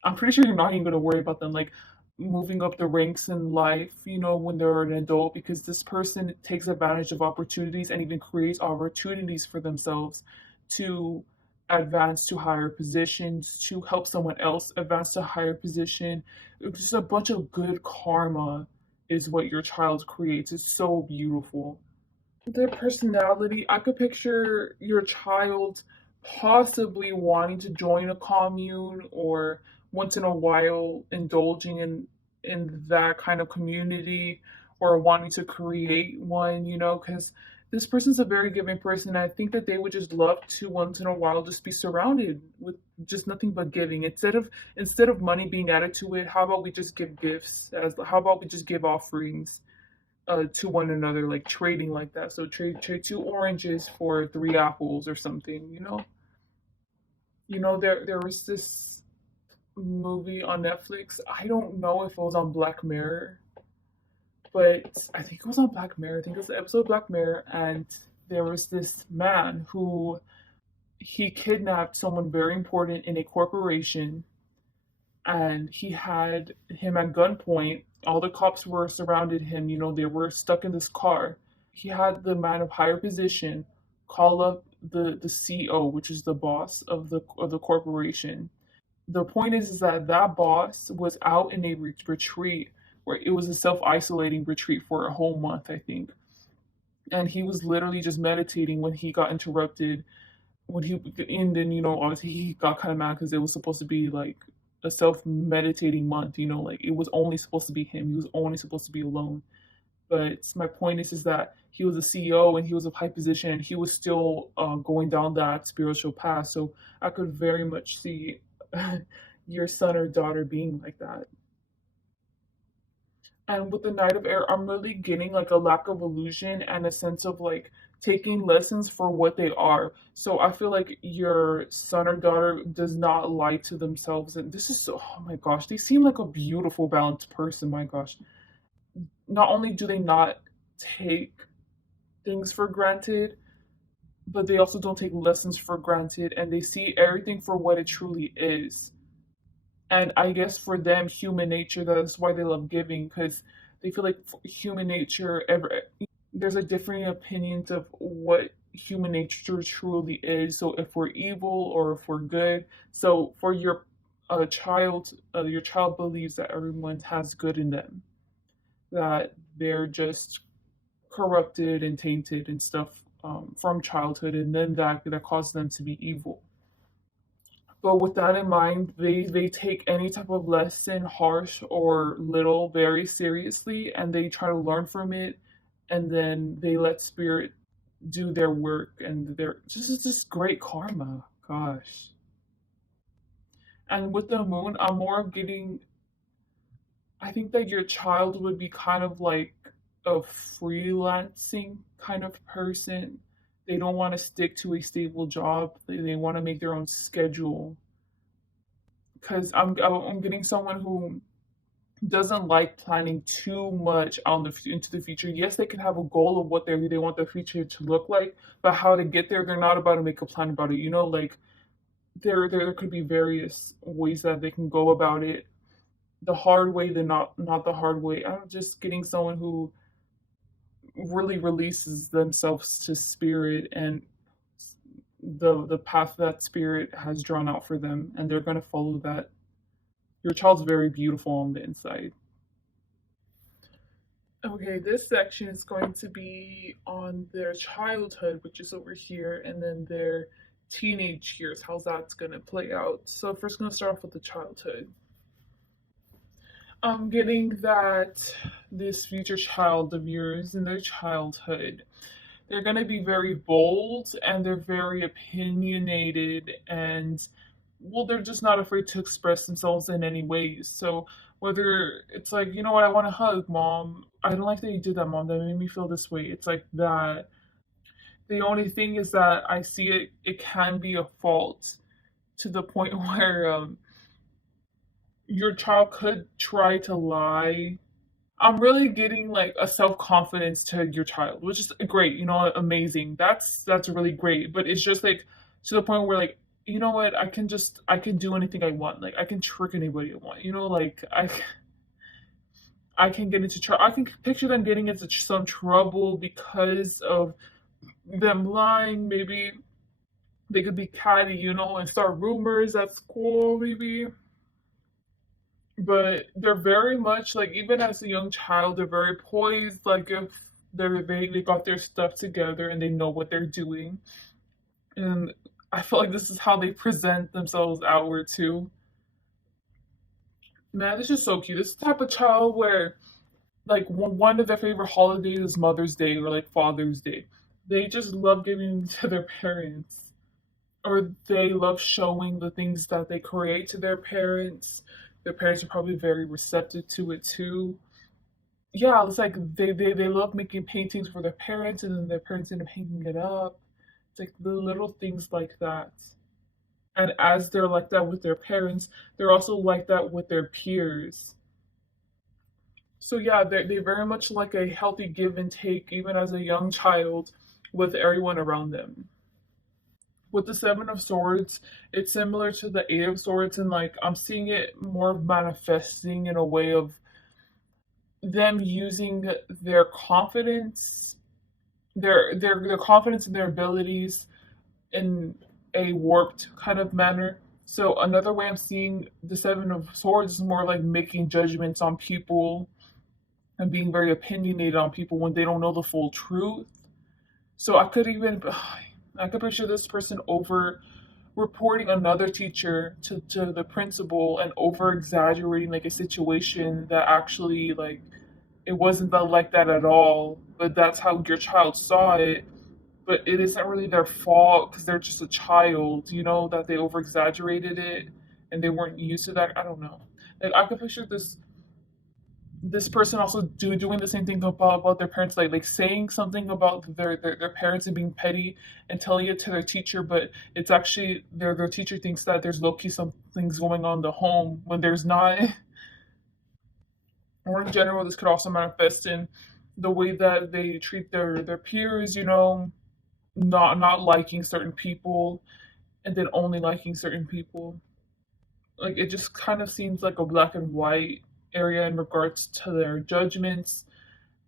I'm pretty sure you're not even going to worry about them like moving up the ranks in life, when they're an adult, because this person takes advantage of opportunities and even creates opportunities for themselves to advance to higher positions, to help someone else advance to higher position. It's just a bunch of good karma is what your child creates. It's so beautiful. Their personality, I could picture your child possibly wanting to join a commune, or once in a while indulging in that kind of community, or wanting to create one, because this person's a very giving person. I think that they would just love to once in a while just be surrounded with just nothing but giving. Instead of money being added to it, how about we just give gifts? As how about we just give offerings to one another, like trading like that. So trade two oranges for three apples or something. There was this movie on Netflix. I don't know if it was on Black Mirror, but I think it was on Black Mirror. I think it was the episode of Black Mirror, and there was this man who he kidnapped someone very important in a corporation, and he had him at gunpoint. All the cops were surrounded him. They were stuck in this car. He had the man of higher position call up the CEO, which is the boss of the corporation. The point is that boss was out in a retreat, where it was a self-isolating retreat for a whole month, I think. And he was literally just meditating when he got interrupted when he and then obviously he got kind of mad because it was supposed to be like a self meditating month. Like it was only supposed to be him. He was only supposed to be alone. But my point is that he was a CEO and he was a high position and he was still going down that spiritual path. So I could very much see your son or daughter being like that. And with the Knight of Air, I'm really getting like a lack of illusion and a sense of like taking lessons for what they are. So I feel like your son or daughter does not lie to themselves. And this is so, oh my gosh, they seem like a beautiful, balanced person. My gosh. Not only do they not take things for granted, but they also don't take lessons for granted and they see everything for what it truly is. And I guess for them, human nature, that's why they love giving because they feel like human nature there's a differing opinions of what human nature truly is. So if we're evil or if we're good. So for your child believes that everyone has good in them, that they're just corrupted and tainted and stuff from childhood, and then that causes them to be evil. But with that in mind, they take any type of lesson, harsh or little, very seriously, and they try to learn from it, and then they let spirit do their work, and they're just great karma. Gosh. And with the moon, I'm more of getting. I think that your child would be kind of like a freelancing kind of person. They don't want to stick to a stable job. They want to make their own schedule. Because I'm getting someone who doesn't like planning too much into the future. Yes, they can have a goal of what they want their future to look like, but how to get there, they're not about to make a plan about it. Like there could be various ways that they can go about it. The hard way, the not the hard way. I'm just getting someone who really releases themselves to spirit and the path that spirit has drawn out for them, and they're going to follow that. Your child's very beautiful on the inside. Okay, this section is going to be on their childhood, which is over here, and then their teenage years, how that's going to play out. So first going to start off with the childhood. I'm getting that this future child of yours in their childhood, they're going to be very bold and they're very opinionated and well, they're just not afraid to express themselves in any ways. So whether it's like, you know what, I want to hug, mom. I don't like that you did that, mom. That made me feel this way. It's like that. The only thing is that I see it can be a fault to the point where your child could try to lie. I'm really getting like a self confidence to your child, which is great, amazing. That's really great. But it's just like to the point where like, you know what, I can do anything I want. Like I can trick anybody I want. Like I can get into trouble. I can picture them getting into some trouble because of them lying. Maybe they could be catty, and start rumors at school, maybe. But they're very much like even as a young child, they're very poised. Like if they got their stuff together and they know what they're doing, and I feel like this is how they present themselves outward too. Man, this is so cute. This type of child where like one of their favorite holidays is Mother's Day or like Father's Day. They just love giving to their parents, or they love showing the things that they create to their parents. Their parents are probably very receptive to it too. Yeah, it's like they love making paintings for their parents and then their parents end up hanging it up. It's like the little things like that. And as they're like that with their parents, they're also like that with their peers. So yeah, they very much like a healthy give and take, even as a young child, with everyone around them. With the Seven of Swords, it's similar to the Eight of Swords, and like I'm seeing it more manifesting in a way of them using their confidence, their confidence in their abilities in a warped kind of manner. So another way I'm seeing the Seven of Swords is more like making judgments on people and being very opinionated on people when they don't know the full truth. So I could even I could picture this person over reporting another teacher to the principal and over exaggerating like a situation that actually like it wasn't like that at all, but that's how your child saw it. But it isn't really their fault because they're just a child, you know, that they over exaggerated it and they weren't used to that. I don't know. Like I could picture this person also doing the same thing about their parents, like saying something about their parents and being petty and telling it to their teacher, but it's actually their teacher thinks that there's low-key some things going on in the home when there's not. Or in general, this could also manifest in the way that they treat their peers, you know, not liking certain people and then only liking certain people. Like it just kind of seems like a black and white area in regards to their judgments,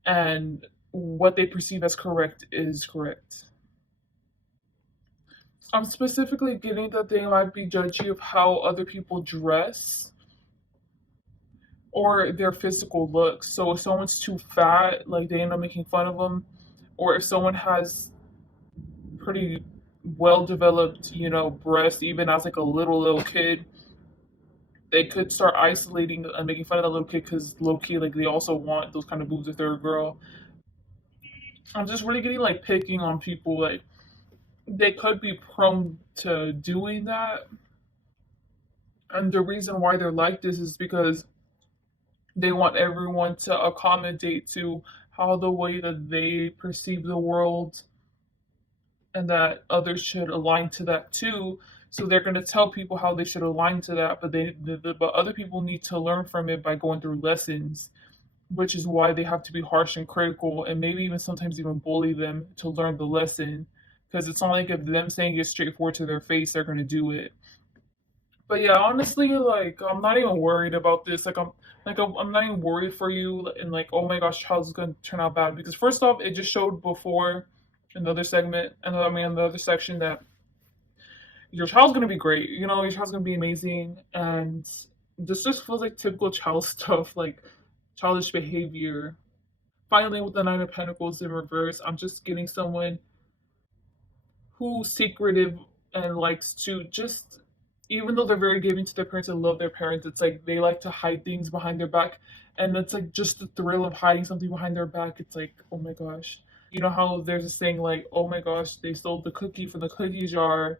and what they perceive as correct is correct. I'm specifically getting that they might be judgy of how other people dress or their physical looks. So if someone's too fat, like they end up making fun of them, or if someone has pretty well developed, you know, breasts, even as like a little kid, they could start isolating and making fun of that little kid because low key, like they also want those kind of boobs if they're a girl. I'm just really getting like picking on people. Like they could be prone to doing that, and the reason why they're like this is because they want everyone to accommodate to how the way that they perceive the world, and that others should align to that too. So they're going to tell people how they should align to that, but but other people need to learn from it by going through lessons, which is why they have to be harsh and critical and maybe even sometimes even bully them to learn the lesson. Because it's not like if them saying it straightforward to their face, they're going to do it. But yeah, honestly, like I'm not even worried about this. I'm not even worried for you. And like, oh my gosh, child's gonna turn out bad because first off, it just showed before another segment, and I mean another section that your child's gonna be great. You know, your child's gonna be amazing, and this just feels like typical child stuff, like childish behavior. Finally, with the Nine of Pentacles in reverse, I'm just getting someone who's secretive and likes to just, even though they're very giving to their parents and love their parents, it's like they like to hide things behind their back. And it's like just the thrill of hiding something behind their back. It's like, oh my gosh. You know how there's a saying like, oh my gosh, they stole the cookie from the cookie jar.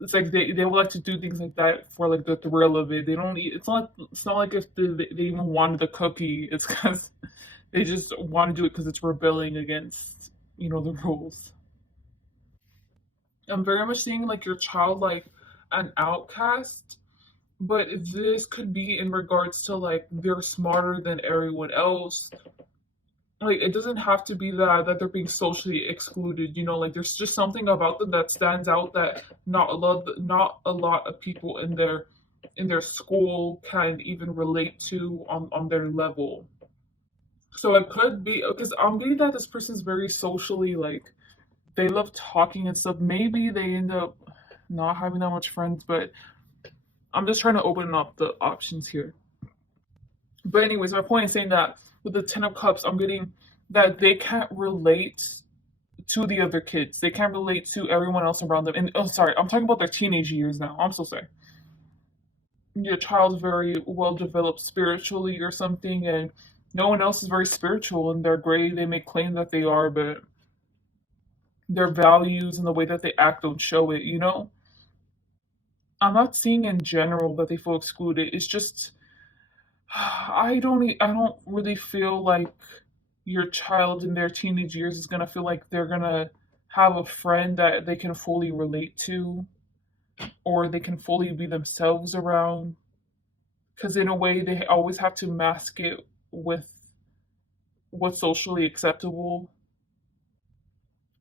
It's like they would like to do things like that for like the thrill of it. They don't eat, it's not like if they even wanted the cookie. It's because they just want to do it because it's rebelling against, you know, the rules. I'm very much seeing like your child like an outcast, but this could be in regards to like they're smarter than everyone else. Like it doesn't have to be that they're being socially excluded. You know, like there's just something about them that stands out that not a lot of people in their school can even relate to on their level. So it could be because I'm getting that this person's very socially like they love talking and stuff. Maybe they end up not having that much friends, but I'm just trying to open up the options here. But anyways, my point is saying that with the Ten of Cups, I'm getting that they can't relate to the other kids. They can't relate to everyone else around them. And oh, sorry, I'm talking about their teenage years now. I'm so sorry. Your child's very well developed spiritually or something, and no one else is very spiritual and they're great. They may claim that they are, but their values and the way that they act don't show it, you know? I'm not seeing in general that they feel excluded. It's just I don't really feel like your child in their teenage years is gonna feel like they're gonna have a friend that they can fully relate to or they can fully be themselves around. Because in a way, they always have to mask it with what's socially acceptable.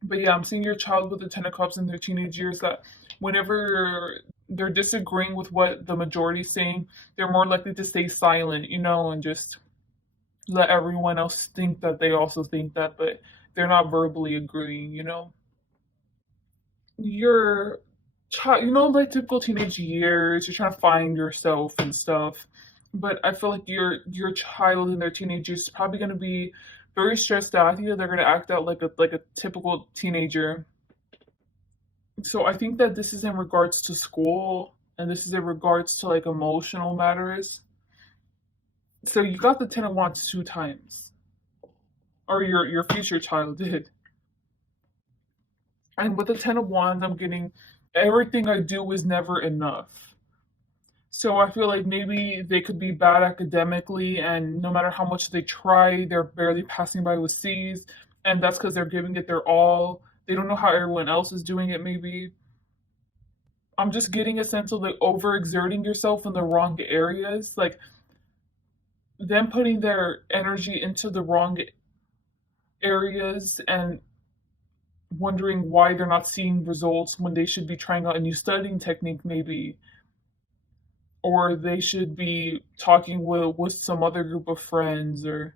But yeah, I'm seeing your child with the Ten of Cups in their teenage years that whenever they're disagreeing with what the majority's saying, they're more likely to stay silent, you know, and just let everyone else think that they also think that, but they're not verbally agreeing, you know. Your child, you know, like typical teenage years, you're trying to find yourself and stuff. But I feel like your child in their teenage years is probably going to be very stressed out. I think that they're going to act out like a typical teenager, So I think that this is in regards to school, and this is in regards to like emotional matters. So you got the Ten of Wands 2 times, or your future child did. And with the Ten of Wands, I'm getting everything I do is never enough. So I feel like maybe they could be bad academically, and no matter how much they try, they're barely passing by with C's, and that's because they're giving it their all. They don't know how everyone else is doing it. Maybe I'm just getting a sense of like overexerting yourself in the wrong areas, like them putting their energy into the wrong areas and wondering why they're not seeing results when they should be trying out a new studying technique, maybe, or they should be talking with some other group of friends, or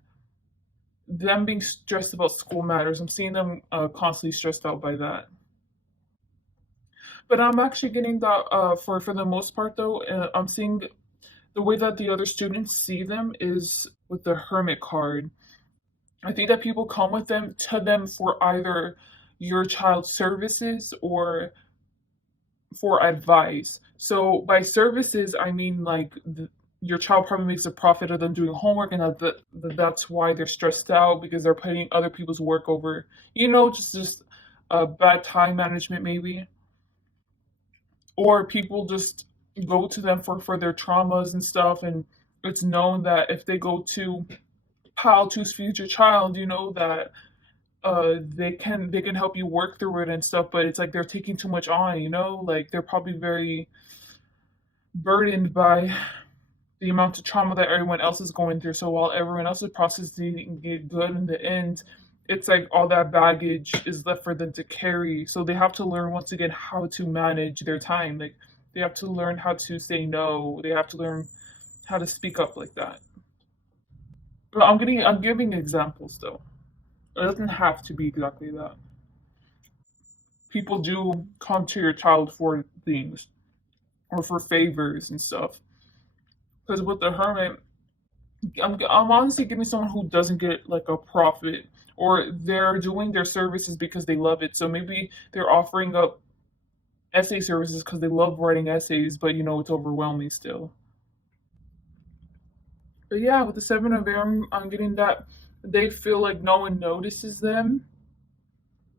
them being stressed about school matters. I'm seeing them constantly stressed out by that. But I'm actually getting that for the most part though. I'm seeing the way that the other students see them is with the Hermit card. I think that people come with them to them for either your child's services or for advice. So by services, I mean like your child probably makes a profit of them doing homework, and that's why they're stressed out because they're putting other people's work over, just bad time management maybe, or people just go to them for their traumas and stuff, and it's known that if they go to Pal to's future child, that they can help you work through it and stuff, but it's like they're taking too much on, like they're probably very burdened by the amount of trauma that everyone else is going through. So while everyone else is processing it good in the end, it's like all that baggage is left for them to carry. So they have to learn once again how to manage their time. Like they have to learn how to say no. They have to learn how to speak up like that. But I'm giving examples though. It doesn't have to be exactly that. People do come to your child for things or for favors and stuff. Because with the hermit, I'm honestly getting someone who doesn't get like a profit, or they're doing their services because they love it. So maybe they're offering up essay services because they love writing essays, but it's overwhelming still. But yeah, with the Seven of Air, I'm getting that they feel like no one notices them,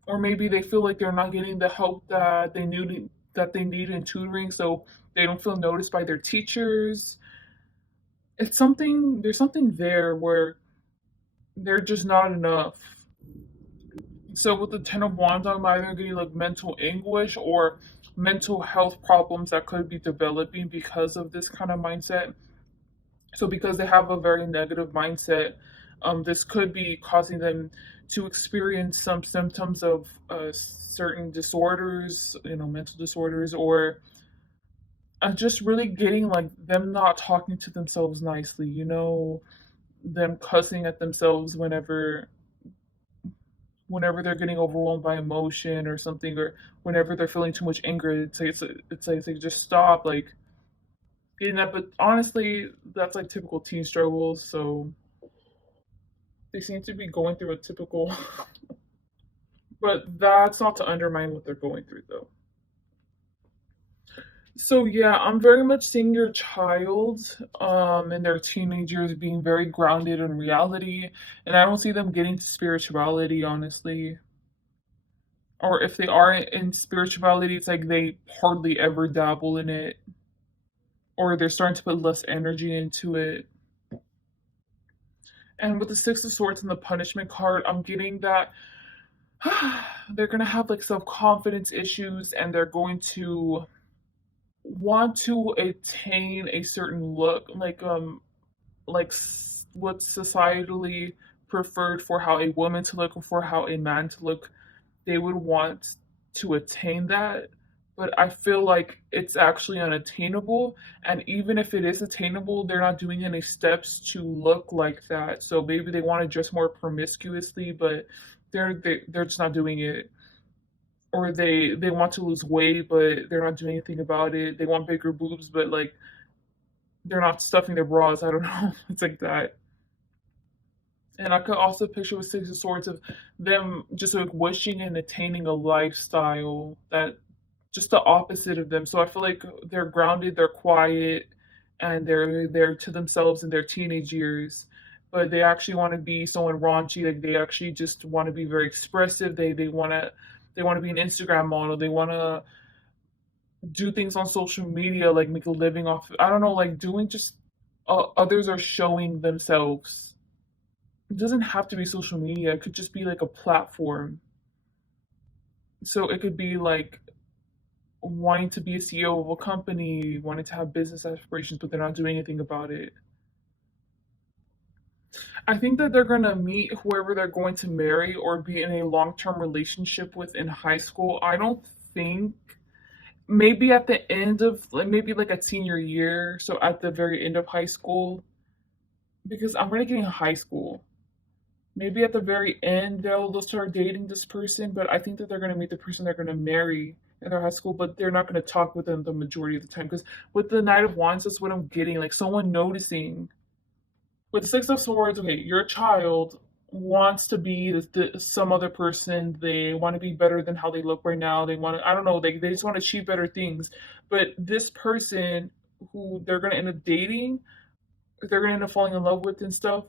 or maybe they feel like they're not getting the help that they need in tutoring, so they don't feel noticed by their teachers. There's something there where they're just not enough. So with the Ten of Wands, I'm either getting like mental anguish or mental health problems that could be developing because of this kind of mindset. So because they have a very negative mindset, this could be causing them to experience some symptoms of certain disorders, mental disorders, or just really getting like them not talking to themselves nicely, them cussing at themselves whenever they're getting overwhelmed by emotion or something, or whenever they're feeling too much anger. It's like just stop, like getting that. But honestly, that's like typical teen struggles. So they seem to be going through a typical, but that's not to undermine what they're going through though. So yeah, I'm very much seeing your child and their teenagers being very grounded in reality, and I don't see them getting to spirituality honestly. Or if they are in spirituality, it's like they hardly ever dabble in it, or they're starting to put less energy into it. And with the Six of Swords and the Punishment card, I'm getting that they're gonna have like self-confidence issues, and they're going to want to attain a certain look, what's societally preferred for how a woman to look or for how a man to look. They would want to attain that, but I feel like it's actually unattainable. And even if it is attainable, they're not doing any steps to look like that. So maybe they want to dress more promiscuously, but they're just not doing it. Or they want to lose weight, but they're not doing anything about it. They want bigger boobs, but like they're not stuffing their bras. I don't know. It's like that. And I could also picture with Six of Swords of them just like wishing and attaining a lifestyle that just the opposite of them. So I feel like they're grounded, they're quiet, and they're to themselves in their teenage years. But they actually want to be someone raunchy. Like they actually just want to be very expressive. They want to be an Instagram model. They want to do things on social media, like make a living off. I don't know, like doing just others are showing themselves. It doesn't have to be social media. It could just be like a platform. So it could be like wanting to be a CEO of a company, wanting to have business aspirations, but they're not doing anything about it. I think that they're going to meet whoever they're going to marry or be in a long term relationship with in high school. I don't think, maybe at the end of, like, maybe like a senior year, so at the very end of high school, because I'm already getting high school. Maybe at the very end they'll start dating this person, but I think that they're going to meet the person they're going to marry in their high school, but they're not going to talk with them the majority of the time. Because with the Knight of Wands, that's what I'm getting, like someone noticing. With the Six of Swords, okay, your child wants to be some other person. They want to be better than how they look right now. They want to, I don't know, they just want to achieve better things. But this person who they're going to end up dating, they're going to end up falling in love with and stuff,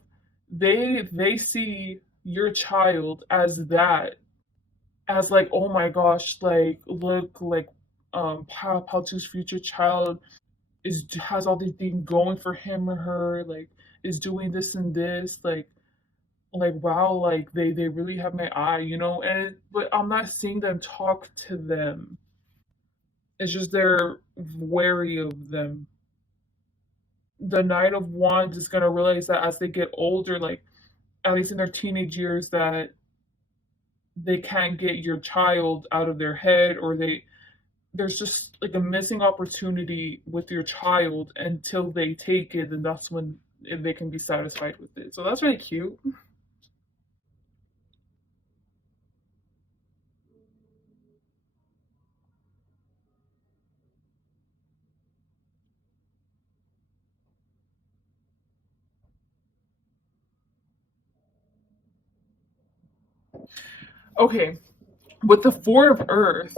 they see your child as that, as like, oh my gosh, like look, like Paltu's future child is has all these things going for him or her, like is doing this and this, like wow, like they really have my eye, and but I'm not seeing them talk to them. It's just they're wary of them. The Knight of Wands is going to realize that as they get older, like at least in their teenage years, that they can't get your child out of their head, or there's just like a missing opportunity with your child until they take it, and that's when they can be satisfied with it. So that's really cute. Okay, with the Four of Earth,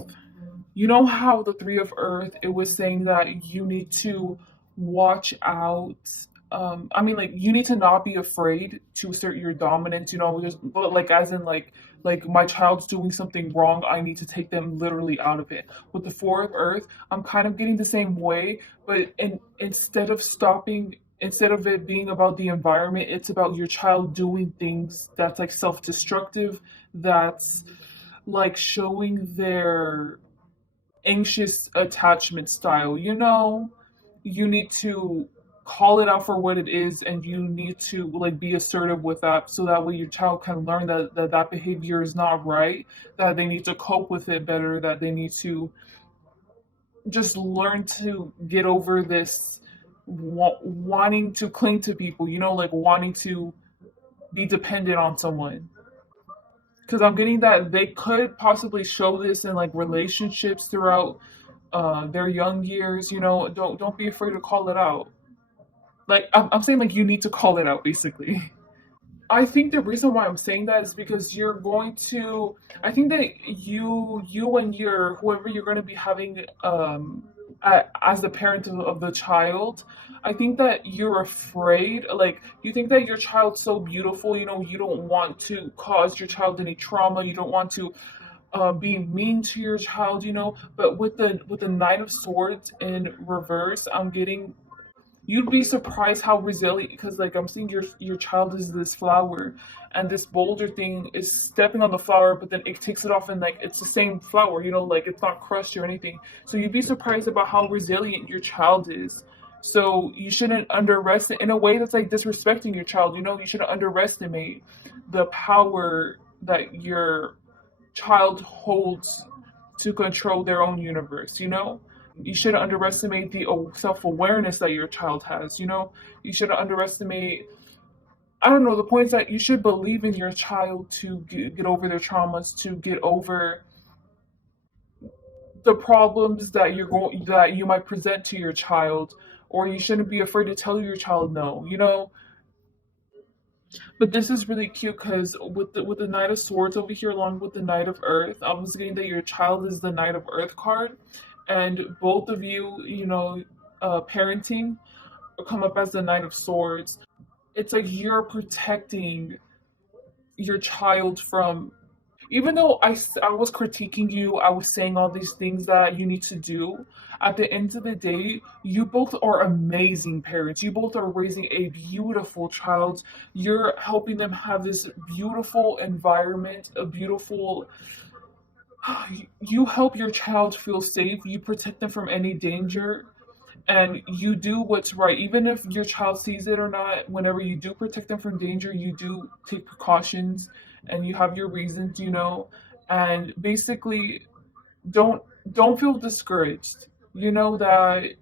you know how the Three of Earth, it was saying that you need to watch out. I mean, like you need to not be afraid to assert your dominance. Just but like as in like my child's doing something wrong, I need to take them literally out of it. With the Four of Earth, I'm kind of getting the same way, but instead of it being about the environment, it's about your child doing things that's like self-destructive, that's like showing their anxious attachment style. You need to call it out for what it is, and you need to like be assertive with that, so that way your child can learn that behavior is not right, that they need to cope with it better, that they need to just learn to get over this wanting to cling to people, like wanting to be dependent on someone. Because I'm getting that they could possibly show this in like relationships throughout their young years. Don't be afraid to call it out. Like I'm saying, like you need to call it out, basically. I think the reason why I'm saying that is because you're going to. I think that you and your whoever you're going to be having as the parent of the child. I think that you're afraid, like you think that your child's so beautiful, you don't want to cause your child any trauma, you don't want to be mean to your child, but with the Knight of Swords in reverse, I'm getting, you'd be surprised how resilient, because like I'm seeing your child is this flower, and this boulder thing is stepping on the flower, but then it takes it off, and like it's the same flower, like it's not crushed or anything. So you'd be surprised about how resilient your child is. So you shouldn't underestimate, in a way that's like disrespecting your child, you shouldn't underestimate the power that your child holds to control their own universe. You shouldn't underestimate the self-awareness that your child has. You shouldn't underestimate, I don't know, the point is that you should believe in your child to get over their traumas, to get over the problems that you might present to your child, or you shouldn't be afraid to tell your child no. But this is really cute because with the Knight of Swords over here, along with the Knight of Earth, I was getting that your child is the Knight of Earth card, and both of you, parenting come up as the Knight of Swords. It's like you're protecting your child from. Even though I was critiquing you, I was saying all these things that you need to do. At the end of the day, you both are amazing parents. You both are raising a beautiful child. You're helping them have this beautiful environment, a beautiful. You help your child feel safe. You protect them from any danger, and you do what's right. Even if your child sees it or not, whenever you do protect them from danger, you do take precautions and you have your reasons, and basically don't don't feel discouraged. You know that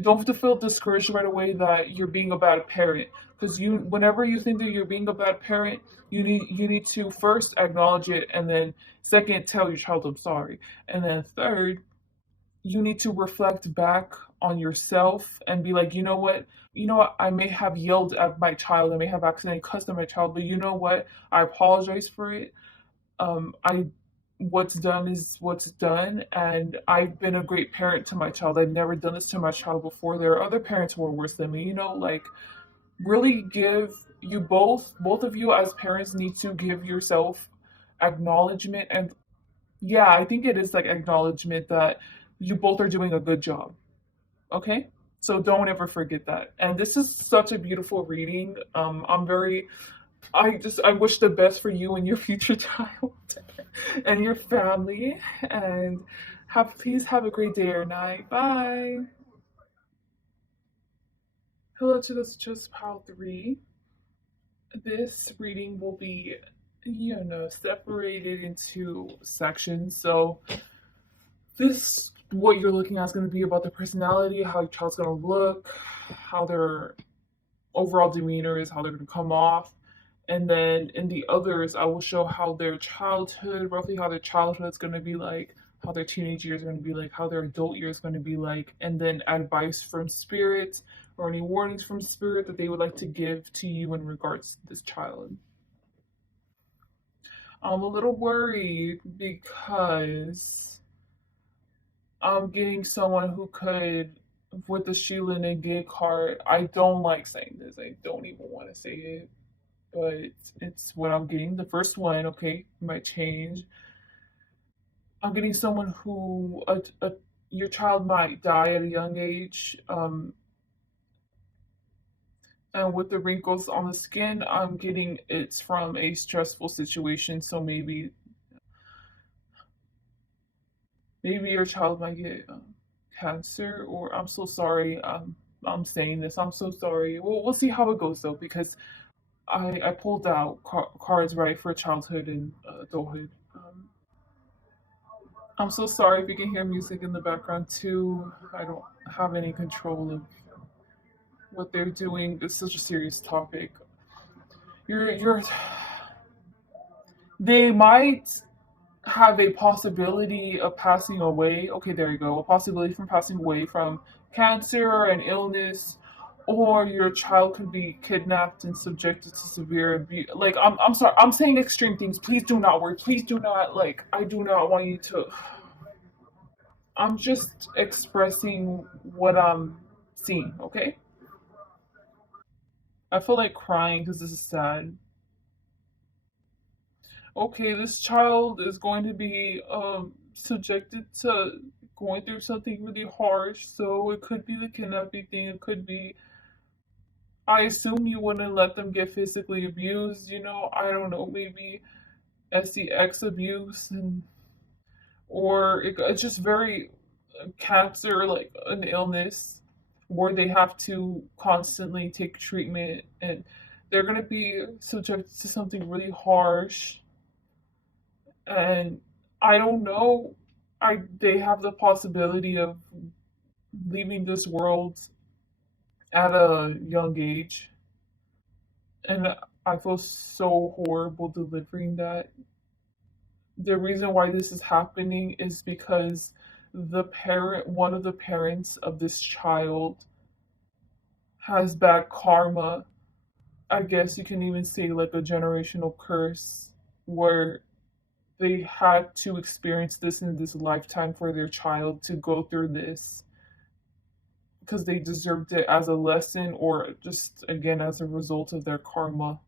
don't feel discouraged right away that you're being a bad parent, because you whenever you think that you're being a bad parent, you need to first acknowledge it, and then second tell your child I'm sorry, and then third you need to reflect back on yourself and be like, you know what, I may have yelled at my child, I may have accidentally cussed at my child, but you know what, I apologize for it. I What's done is what's done, and I've been a great parent to my child. I've never done this to my child before. There are other parents who are worse than me, like really give you both of you as parents need to give yourself acknowledgement. And yeah, I think it is like acknowledgement that you both are doing a good job. Okay, so don't ever forget that. And this is such a beautiful reading. I wish the best for you and your future child and your family. And please have a great day or night. Bye. Hello to this just pile three. This reading will be, separated into sections. So this what you're looking at is going to be about the personality, how your child's going to look, how their overall demeanor is, how they're going to come off. And then in the others, I will show how their childhood, roughly how their childhood is going to be like, how their teenage years are going to be like, how their adult years are going to be like, and then advice from spirit or any warnings from spirit that they would like to give to you in regards to this child. I'm a little worried because I'm getting someone who could, with the Sheila Negay card. I don't like saying this. I don't even want to say it, but it's what I'm getting. The first one, okay, might change. I'm getting someone who your child might die at a young age. And with the wrinkles on the skin, I'm getting it's from a stressful situation. So maybe your child might get cancer, or I'm so sorry. I'm saying this. I'm so sorry. We'll see how it goes though, because I pulled out cards right for childhood and adulthood. I'm so sorry if you can hear music in the background too. I don't have any control of what they're doing. It's such a serious topic. You're they might have a possibility of passing away. Okay, there you go. A possibility from passing away from cancer or an illness, or your child could be kidnapped and subjected to severe abuse. Like I'm sorry. I'm saying extreme things. Please do not worry. Please do not like. I do not want you to. I'm just expressing what I'm seeing. Okay. I feel like crying because this is sad. Okay, this child is going to be subjected to going through something really harsh. So it could be the kidnapping thing. It could be. I assume you wouldn't let them get physically abused. I don't know, maybe SEX abuse, or it's just very cancer, like an illness where they have to constantly take treatment, and they're going to be subjected to something really harsh. And I don't know. They have the possibility of leaving this world at a young age, and I feel so horrible delivering that. The reason why this is happening is because one of the parents of this child, has bad karma I guess you can even say like a generational curse where they had to experience this in this lifetime for their child to go through this because they deserved it as a lesson or just again as a result of their karma.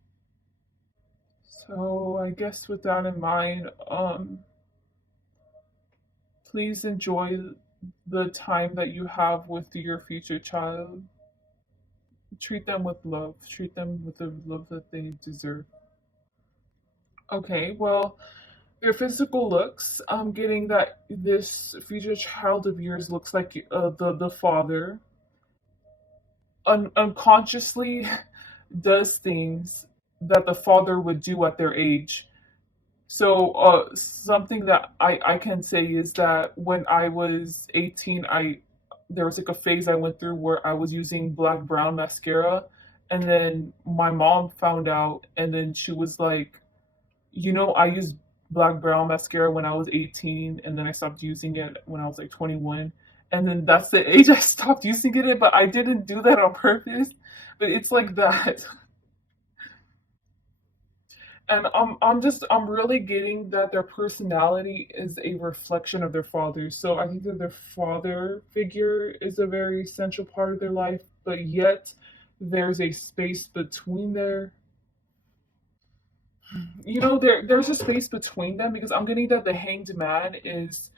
So I guess with that in mind, please enjoy the time that you have with your future child. Treat them with love. Treat them with the love that they deserve. Okay, well, your physical looks, I'm getting that this future child of yours looks like the father. Unconsciously does things that the father would do at their age. So, something that I can say is that when I was 18, I there was like a phase I went through where I was using black brown mascara, and then my mom found out, and then she was like, I used black brown mascara when I was 18, and then I stopped using it when I was like 21, and then that's the age I stopped using it. But I didn't do that on purpose. But it's like that. And I'm really getting that their personality is a reflection of their father. So I think that their father figure is a very essential part of their life, but yet there's a space between there's a space between them because I'm getting that the hanged man is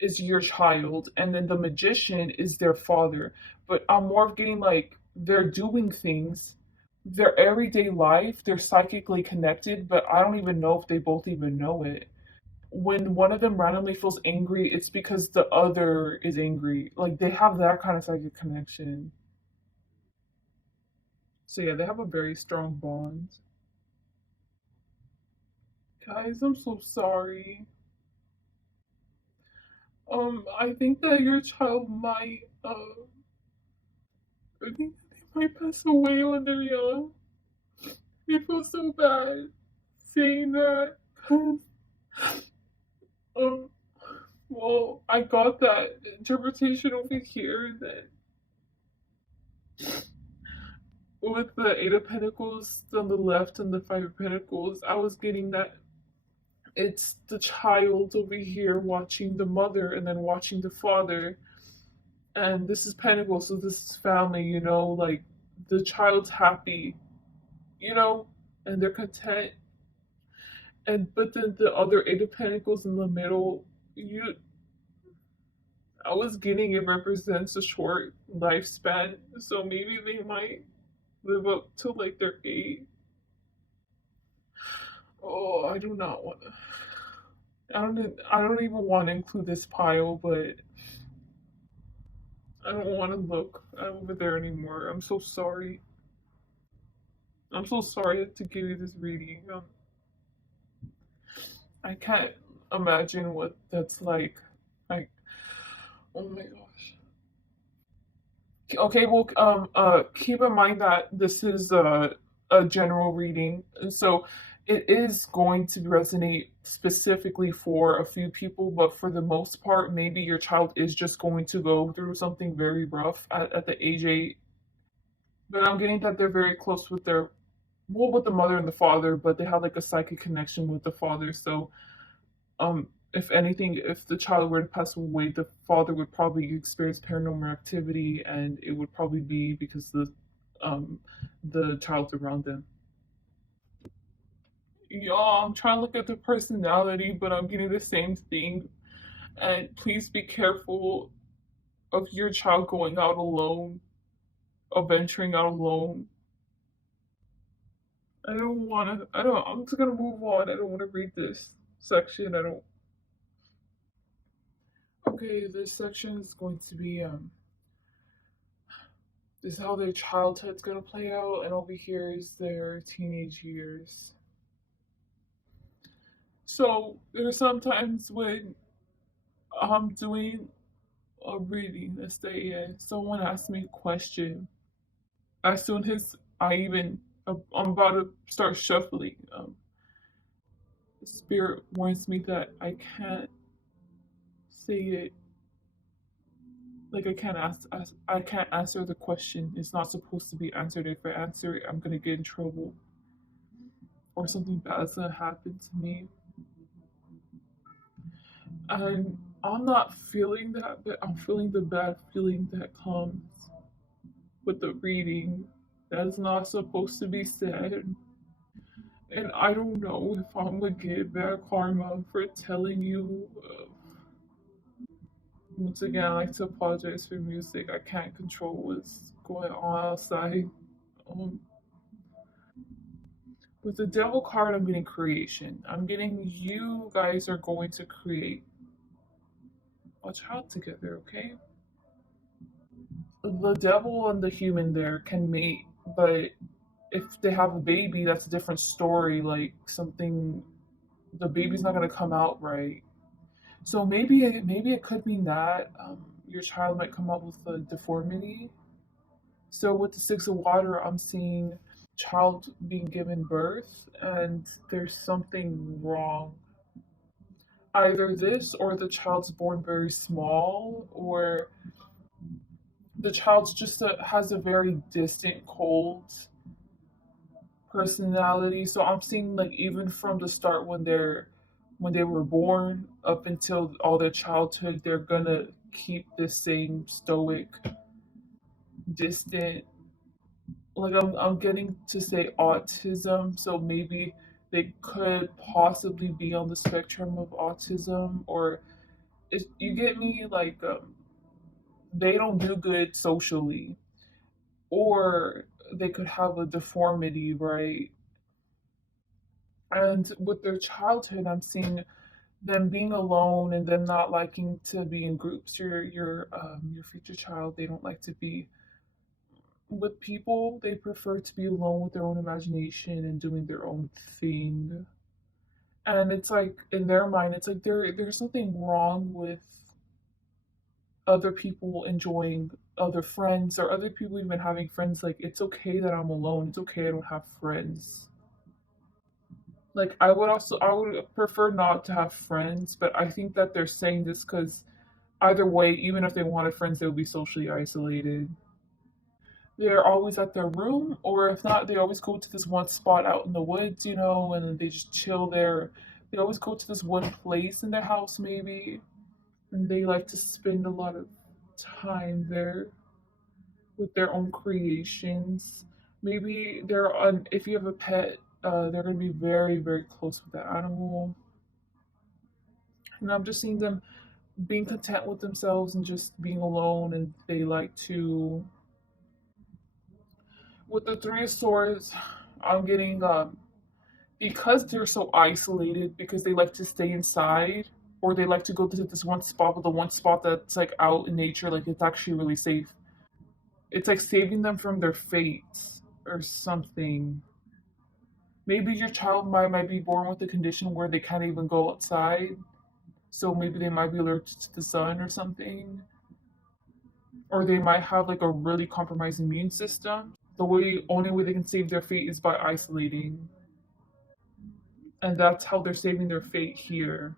your child and then the magician is their father. But I'm more of getting like they're doing things their everyday life, they're psychically connected, but I don't even know if they both even know it. When one of them randomly feels angry, it's because the other is angry. Like they have that kind of psychic connection. So yeah, they have a very strong bond. Guys, I'm so sorry. I think that your child might I think they might pass away when they're young. I feel so bad saying that because um well, I got that interpretation over here that with the Eight of Pentacles on the left and the Five of Pentacles, I was getting that it's the child over here watching the mother and then watching the father. And this is Pentacles, so this is family, like the child's happy, you know, and they're content. And but then the other Eight of Pentacles in the middle, you I was getting it represents a short lifespan, so maybe they might live up to like their eight. Oh, I do not want to. I don't even want to include this pile, but I don't want to look over there anymore. I'm so sorry. I'm so sorry to give you this reading. I can't imagine what that's like. Like, oh my gosh. Okay, well, keep in mind that this is a general reading, and so it is going to resonate specifically for a few people, but for the most part, maybe your child is just going to go through something very rough at the age 8. But I'm getting that they're very close with with the mother and the father, but they have like a psychic connection with the father. So if anything, if the child were to pass away, the father would probably experience paranormal activity, and it would probably be because the child's around them. Yeah, I'm trying to look at the personality, but I'm getting the same thing. And please be careful of your child going out alone, of venturing out alone. I don't want to. I don't. I'm just gonna move on. I don't want to read this section. I don't. Okay, this section is going to be this is how their childhood's gonna play out, and over here is their teenage years. So there are sometimes when I'm doing a reading, let's say, and someone asks me a question. As soon as I'm about to start shuffling, the spirit warns me that I can't say it Like I can't answer the question. It's not supposed to be answered. If I answer it, I'm gonna get in trouble or something bad's gonna happen to me. And I'm not feeling that, but I'm feeling the bad feeling that comes with the reading. That's not supposed to be said. And I don't know if I'm gonna get bad karma for telling you. Once again, I like to apologize for music. I can't control what's going on outside. Um, with the devil card, I'm getting creation. I'm getting you guys are going to create a child together, okay? The devil and the human there can mate, but if they have a baby, that's a different story. Like something, the baby's not gonna come out right. So maybe it could mean that your child might come out with a deformity. So with the six of water, I'm seeing child being given birth, and there's something wrong. Either this, or the child's born very small, or the child's just has a very distant, cold personality. So I'm seeing like even from the start when they were born up until all their childhood, they're gonna keep this same stoic, distant. Like I'm getting to say autism, so maybe they could possibly be on the spectrum of autism, or you get me, like they don't do good socially, or they could have a deformity, right? And with their childhood, I'm seeing them being alone and them not liking to be in groups. Your future child, they don't like to be with people. They prefer to be alone with their own imagination and doing their own thing. And it's like in their mind, it's like there's something wrong with other people enjoying other friends, or other people even having friends. Like it's okay that I'm alone. It's okay I don't have friends. Like I would prefer not to have friends, but I think that they're saying this because either way, even if they wanted friends, they would be socially isolated. They're always at their room, or if not, they always go to this one spot out in the woods, and they just chill there. They always go to this one place in their house, maybe, and they like to spend a lot of time there with their own creations. Maybe they're on, if you have a pet, they're going to be very, very close with that animal. And I'm just seeing them being content with themselves and just being alone, and they like to, with the three of swords, I'm getting because they're so isolated, because they like to stay inside, or they like to go to this one spot, but the one spot that's like out in nature, like it's actually really safe. It's like saving them from their fate or something. Maybe your child might be born with a condition where they can't even go outside, so maybe they might be allergic to the sun or something, or they might have like a really compromised immune system. The only way they can save their fate is by isolating, and that's how they're saving their fate here.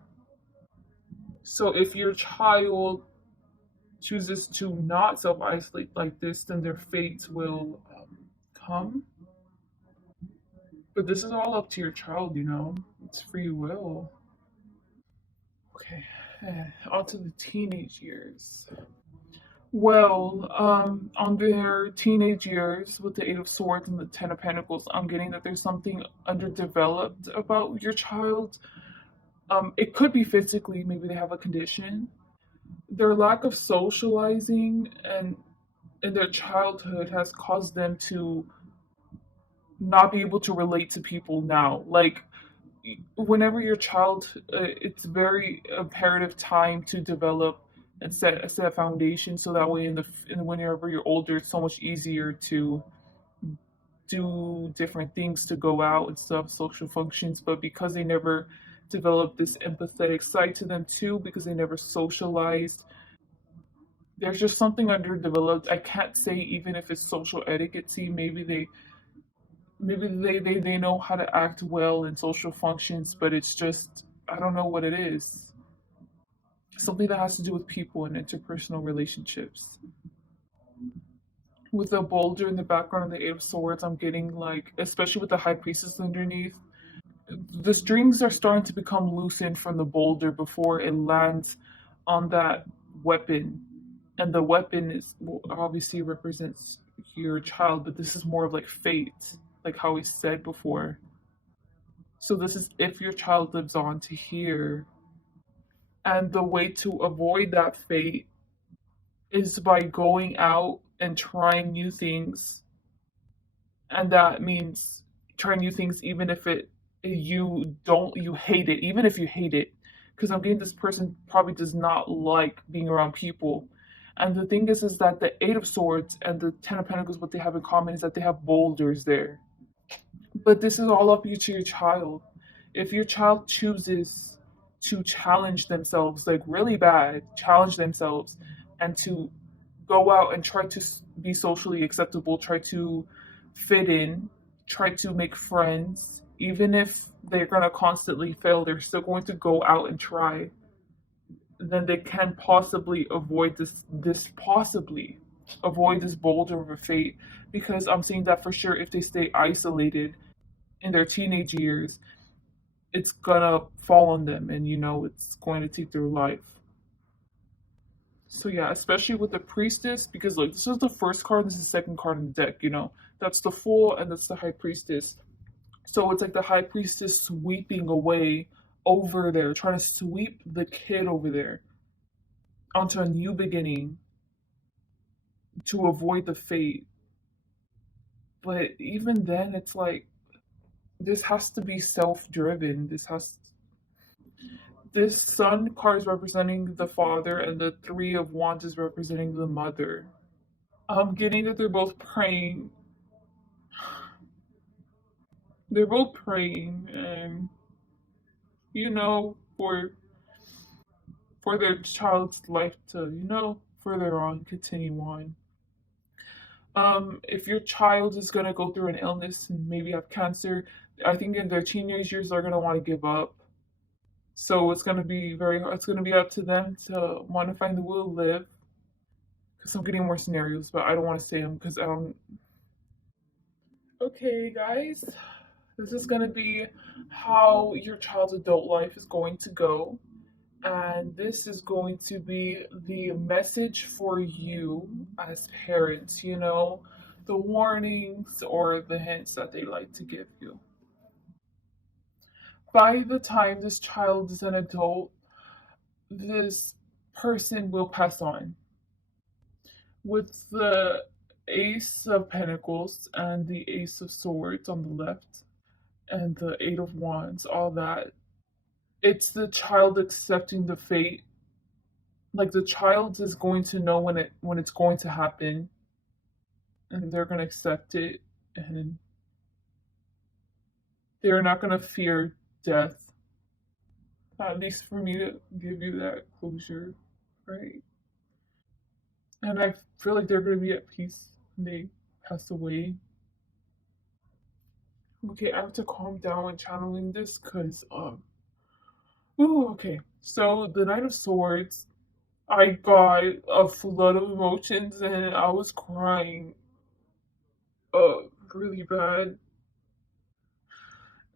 So if your child chooses to not self isolate like this, then their fate will come. But this is all up to your child. It's free will. Okay, on to the teenage years. Well, on their teenage years with the Eight of Swords and the Ten of Pentacles, I'm getting that there's something underdeveloped about your child. It could be physically, maybe they have a condition. Their lack of socializing and in their childhood has caused them to not be able to relate to people now. Like whenever your child, it's very imperative time to develop and set a foundation, so that way whenever you're older, it's so much easier to do different things, to go out and stuff, social functions. But because they never developed this empathetic side to them too, because they never socialized, there's just something underdeveloped. I can't say even if it's social etiquette. See, maybe they know how to act well in social functions, but it's just I don't know what it is. something that has to do with people and interpersonal relationships. With the boulder in the background and the Eight of Swords, I'm getting like, especially with the High Priestess underneath, the strings are starting to become loosened from the boulder before it lands on that weapon. And the weapon is obviously represents your child, but this is more of like fate, like how we said before. So this is if your child lives on to here. And the way to avoid that fate is by going out and trying new things. And that means trying new things even if you hate it, even if you hate it. Because I'm getting this person probably does not like being around people. And the thing is that the Eight of Swords and the Ten of Pentacles, what they have in common is that they have boulders there. But this is all up to your child. If your child chooses to challenge themselves, like really bad, challenge themselves, and to go out and try to be socially acceptable, try to fit in, try to make friends, even if they're going to constantly fail, they're still going to go out and try, then they can possibly avoid this possibly avoid this boulder of a fate, because I'm seeing that for sure if they stay isolated in their teenage years, it's gonna fall on them and it's going to take their life. So yeah, especially with the priestess, because look, this is the first card, this is the second card in the deck. That's the Fool and that's the High Priestess. So it's like the High Priestess sweeping away over there, trying to sweep the kid over there onto a new beginning to avoid the fate. But even then, it's like this has to be self-driven. This Sun card is representing the father, and the Three of Wands is representing the mother. I'm getting that they're both praying. They're both praying, and for their child's life to further on, continue on. If your child is gonna go through an illness and maybe have cancer, I think in their teenage years they're gonna want to give up. So it's gonna be it's gonna be up to them to want to find the will to live. Because I'm getting more scenarios, but I don't want to say them because I don't. Okay, guys, this is gonna be how your child's adult life is going to go, and this is going to be the message for you as parents. The warnings or the hints that they like to give you. By the time this child is an adult, this person will pass on. With the Ace of Pentacles and the Ace of Swords on the left, and the Eight of Wands, all that, it's the child accepting the fate. Like the child is going to know when it's going to happen, and they're going to accept it, and they're not going to fear death. At least for me to give you that closure, right? And I feel like they're going to be at peace when they pass away. Okay, I have to calm down when channeling this because ooh, okay. So the Knight of Swords, I got a flood of emotions and I was crying really bad.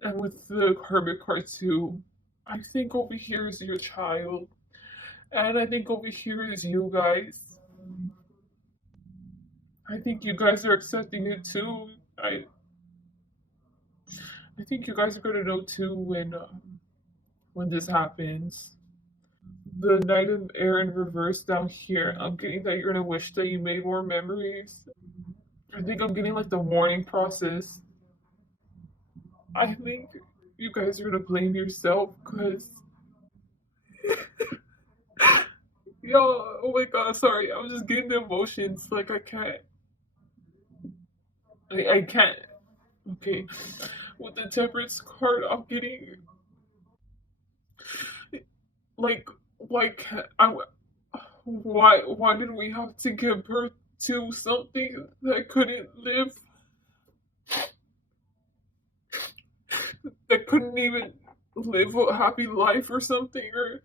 And with the Hermit card too, I think over here is your child. And I think over here is you guys. I think you guys are accepting it too. I think you guys are gonna know too when this happens. The Knight of Air in reverse down here. I'm getting that you're gonna wish that you made more memories. I think I'm getting like the mourning process. I think you guys are gonna blame yourself because yo, oh my god, sorry, I'm just getting the emotions. Like I can't. Okay, with the Temperance card, I'm getting like I why did we have to give birth to something that couldn't live, that couldn't even live a happy life or something, or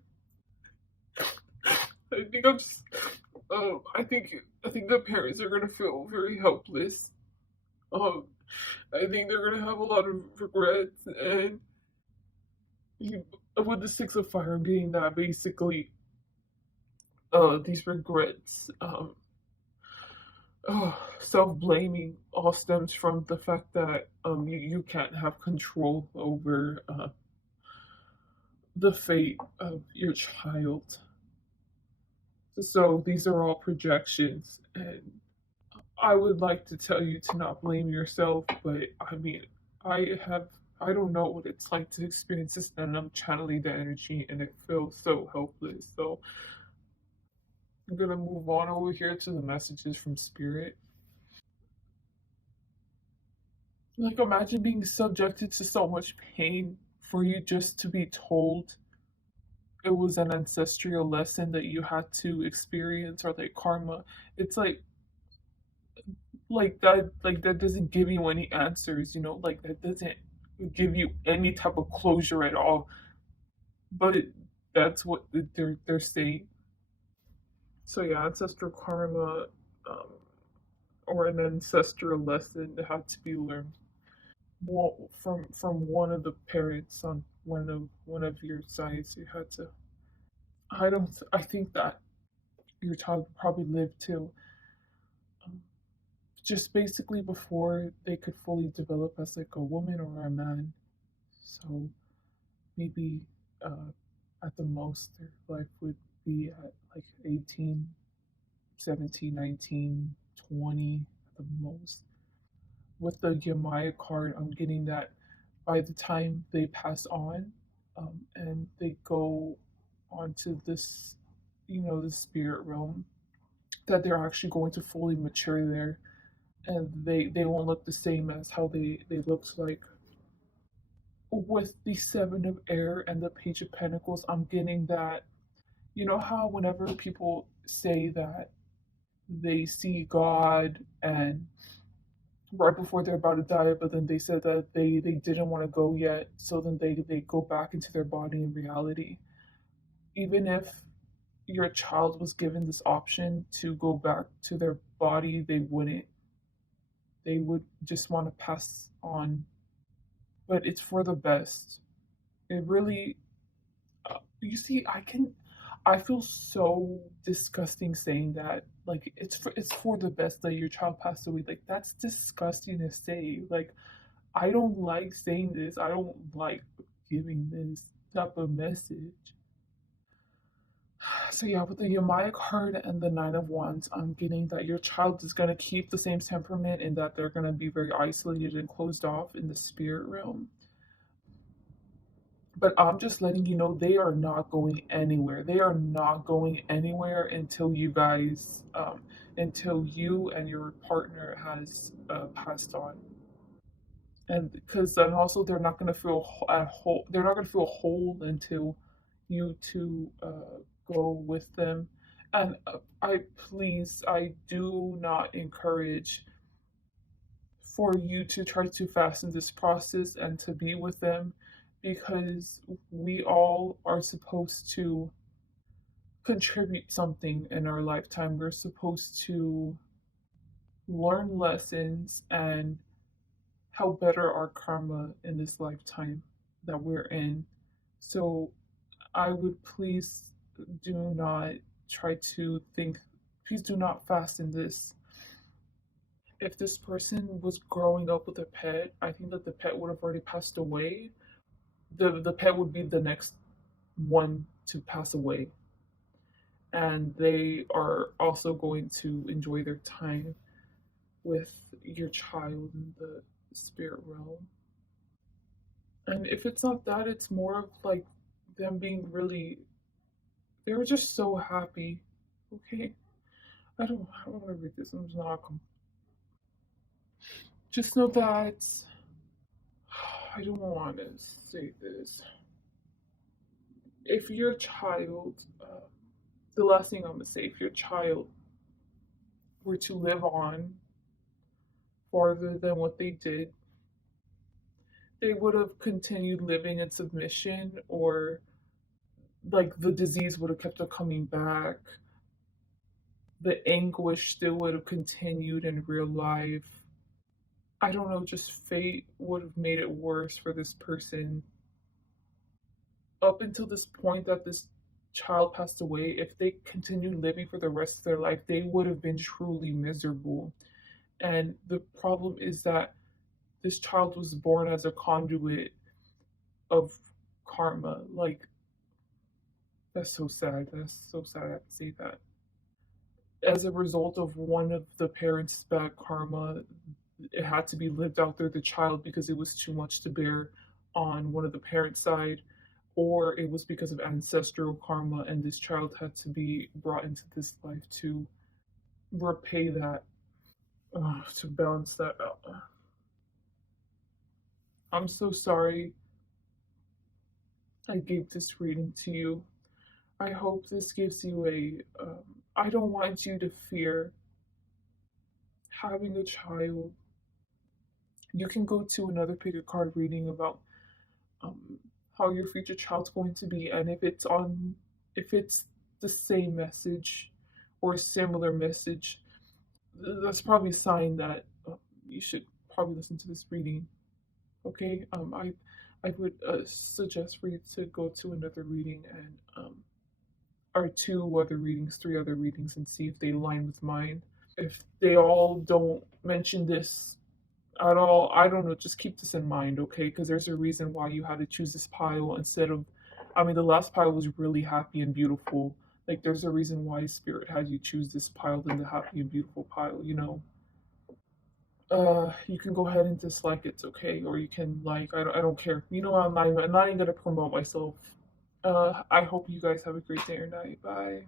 I think I'm just, I think the parents are gonna feel very helpless. Um, I think they're gonna have a lot of regrets, and you, with the Six of Fire, I'm getting that basically, these regrets, self-blaming all stems from the fact that you can't have control over the fate of your child. So these are all projections, and I would like to tell you to not blame yourself, but I mean, I have I don't know what it's like to experience this, and I'm channeling the energy, and it feels so helpless. So I'm gonna move on over here to the messages from Spirit. Like, imagine being subjected to so much pain for you just to be told it was an ancestral lesson that you had to experience, or like karma. It's like that doesn't give you any answers, like that doesn't give you any type of closure at all. But that's what they're saying. So yeah, ancestral karma, um, or an ancestral lesson that had to be learned, well, from one of the parents on one of your sides. You had to. I don't. I think that your child probably lived to, um, just basically before they could fully develop as like a woman or a man. So maybe, uh, at the most their life would be at like 18, 17, 19, 20 at the most. With the Yamaya card, I'm getting that by the time they pass on, and they go onto this, the spirit realm, that they're actually going to fully mature there, and they won't look the same as how they looked like. With the Seven of Air and the Page of Pentacles, I'm getting that, how whenever people say that they see God, and right before they're about to die, but then they said that they didn't want to go yet, so then they go back into their body in reality. Even if your child was given this option to go back to their body, they wouldn't. They would just want to pass on, but it's for the best. It really, you see, I feel so disgusting saying that. Like, it's for the best that your child passed away. Like, that's disgusting to say. Like, I don't like saying this. I don't like giving this type of message. So yeah, with the Yamaya card and the Nine of Wands, I'm getting that your child is gonna keep the same temperament, and that they're gonna be very isolated and closed off in the spirit realm. But I'm just letting you know they are not going anywhere. They are not going anywhere until until you and your partner has passed on. And because then also they're not going to feel at whole. They're not going to feel whole until you two go with them. And I do not encourage for you to try to fasten this process and to be with them, because we all are supposed to contribute something in our lifetime. We're supposed to learn lessons and help better our karma in this lifetime that we're in. So I would please do not try to think, please do not fasten this. If this person was growing up with a pet, I think that the pet would have already passed away. The pet would be the next one to pass away, and they are also going to enjoy their time with your child in the spirit realm. And if it's not that, it's more of like them being really, they were just so happy. Okay, I don't want to read this. I'm just not. Just know that I don't want to say this. If your child, the last thing I'm gonna say, if your child were to live on farther than what they did, they would have continued living in submission, or like the disease would have kept on coming back. the anguish still would have continued in real life. I don't know, just fate would have made it worse for this person. Up until this point that this child passed away, if they continued living for the rest of their life, they would have been truly miserable. And the problem is that this child was born as a conduit of karma. Like, that's so sad. That's so sad I have to say that. As a result of one of the parents' bad karma, it had to be lived out through the child because it was too much to bear on one of the parents' side, or it was because of ancestral karma, and this child had to be brought into this life to repay that, to balance that out. I'm so sorry I gave this reading to you. I hope this gives you a. I don't want you to fear having a child. You can go to another pick a card reading about um, how your future child's going to be, and if it's the same message or a similar message, that's probably a sign that you should probably listen to this reading. Okay, I would suggest for you to go to another reading and or two other readings, three other readings, and see if they align with mine. If they all don't mention this at all, I don't know, just keep this in mind, okay? Because there's a reason why you had to choose this pile instead of, I mean, the last pile was really happy and beautiful. Like, there's a reason why Spirit had you choose this pile than the happy and beautiful pile, you know? You can go ahead and dislike it, okay? Or you can like, I don't care. You know, I'm not even gonna promote myself. I hope you guys have a great day or night. Bye.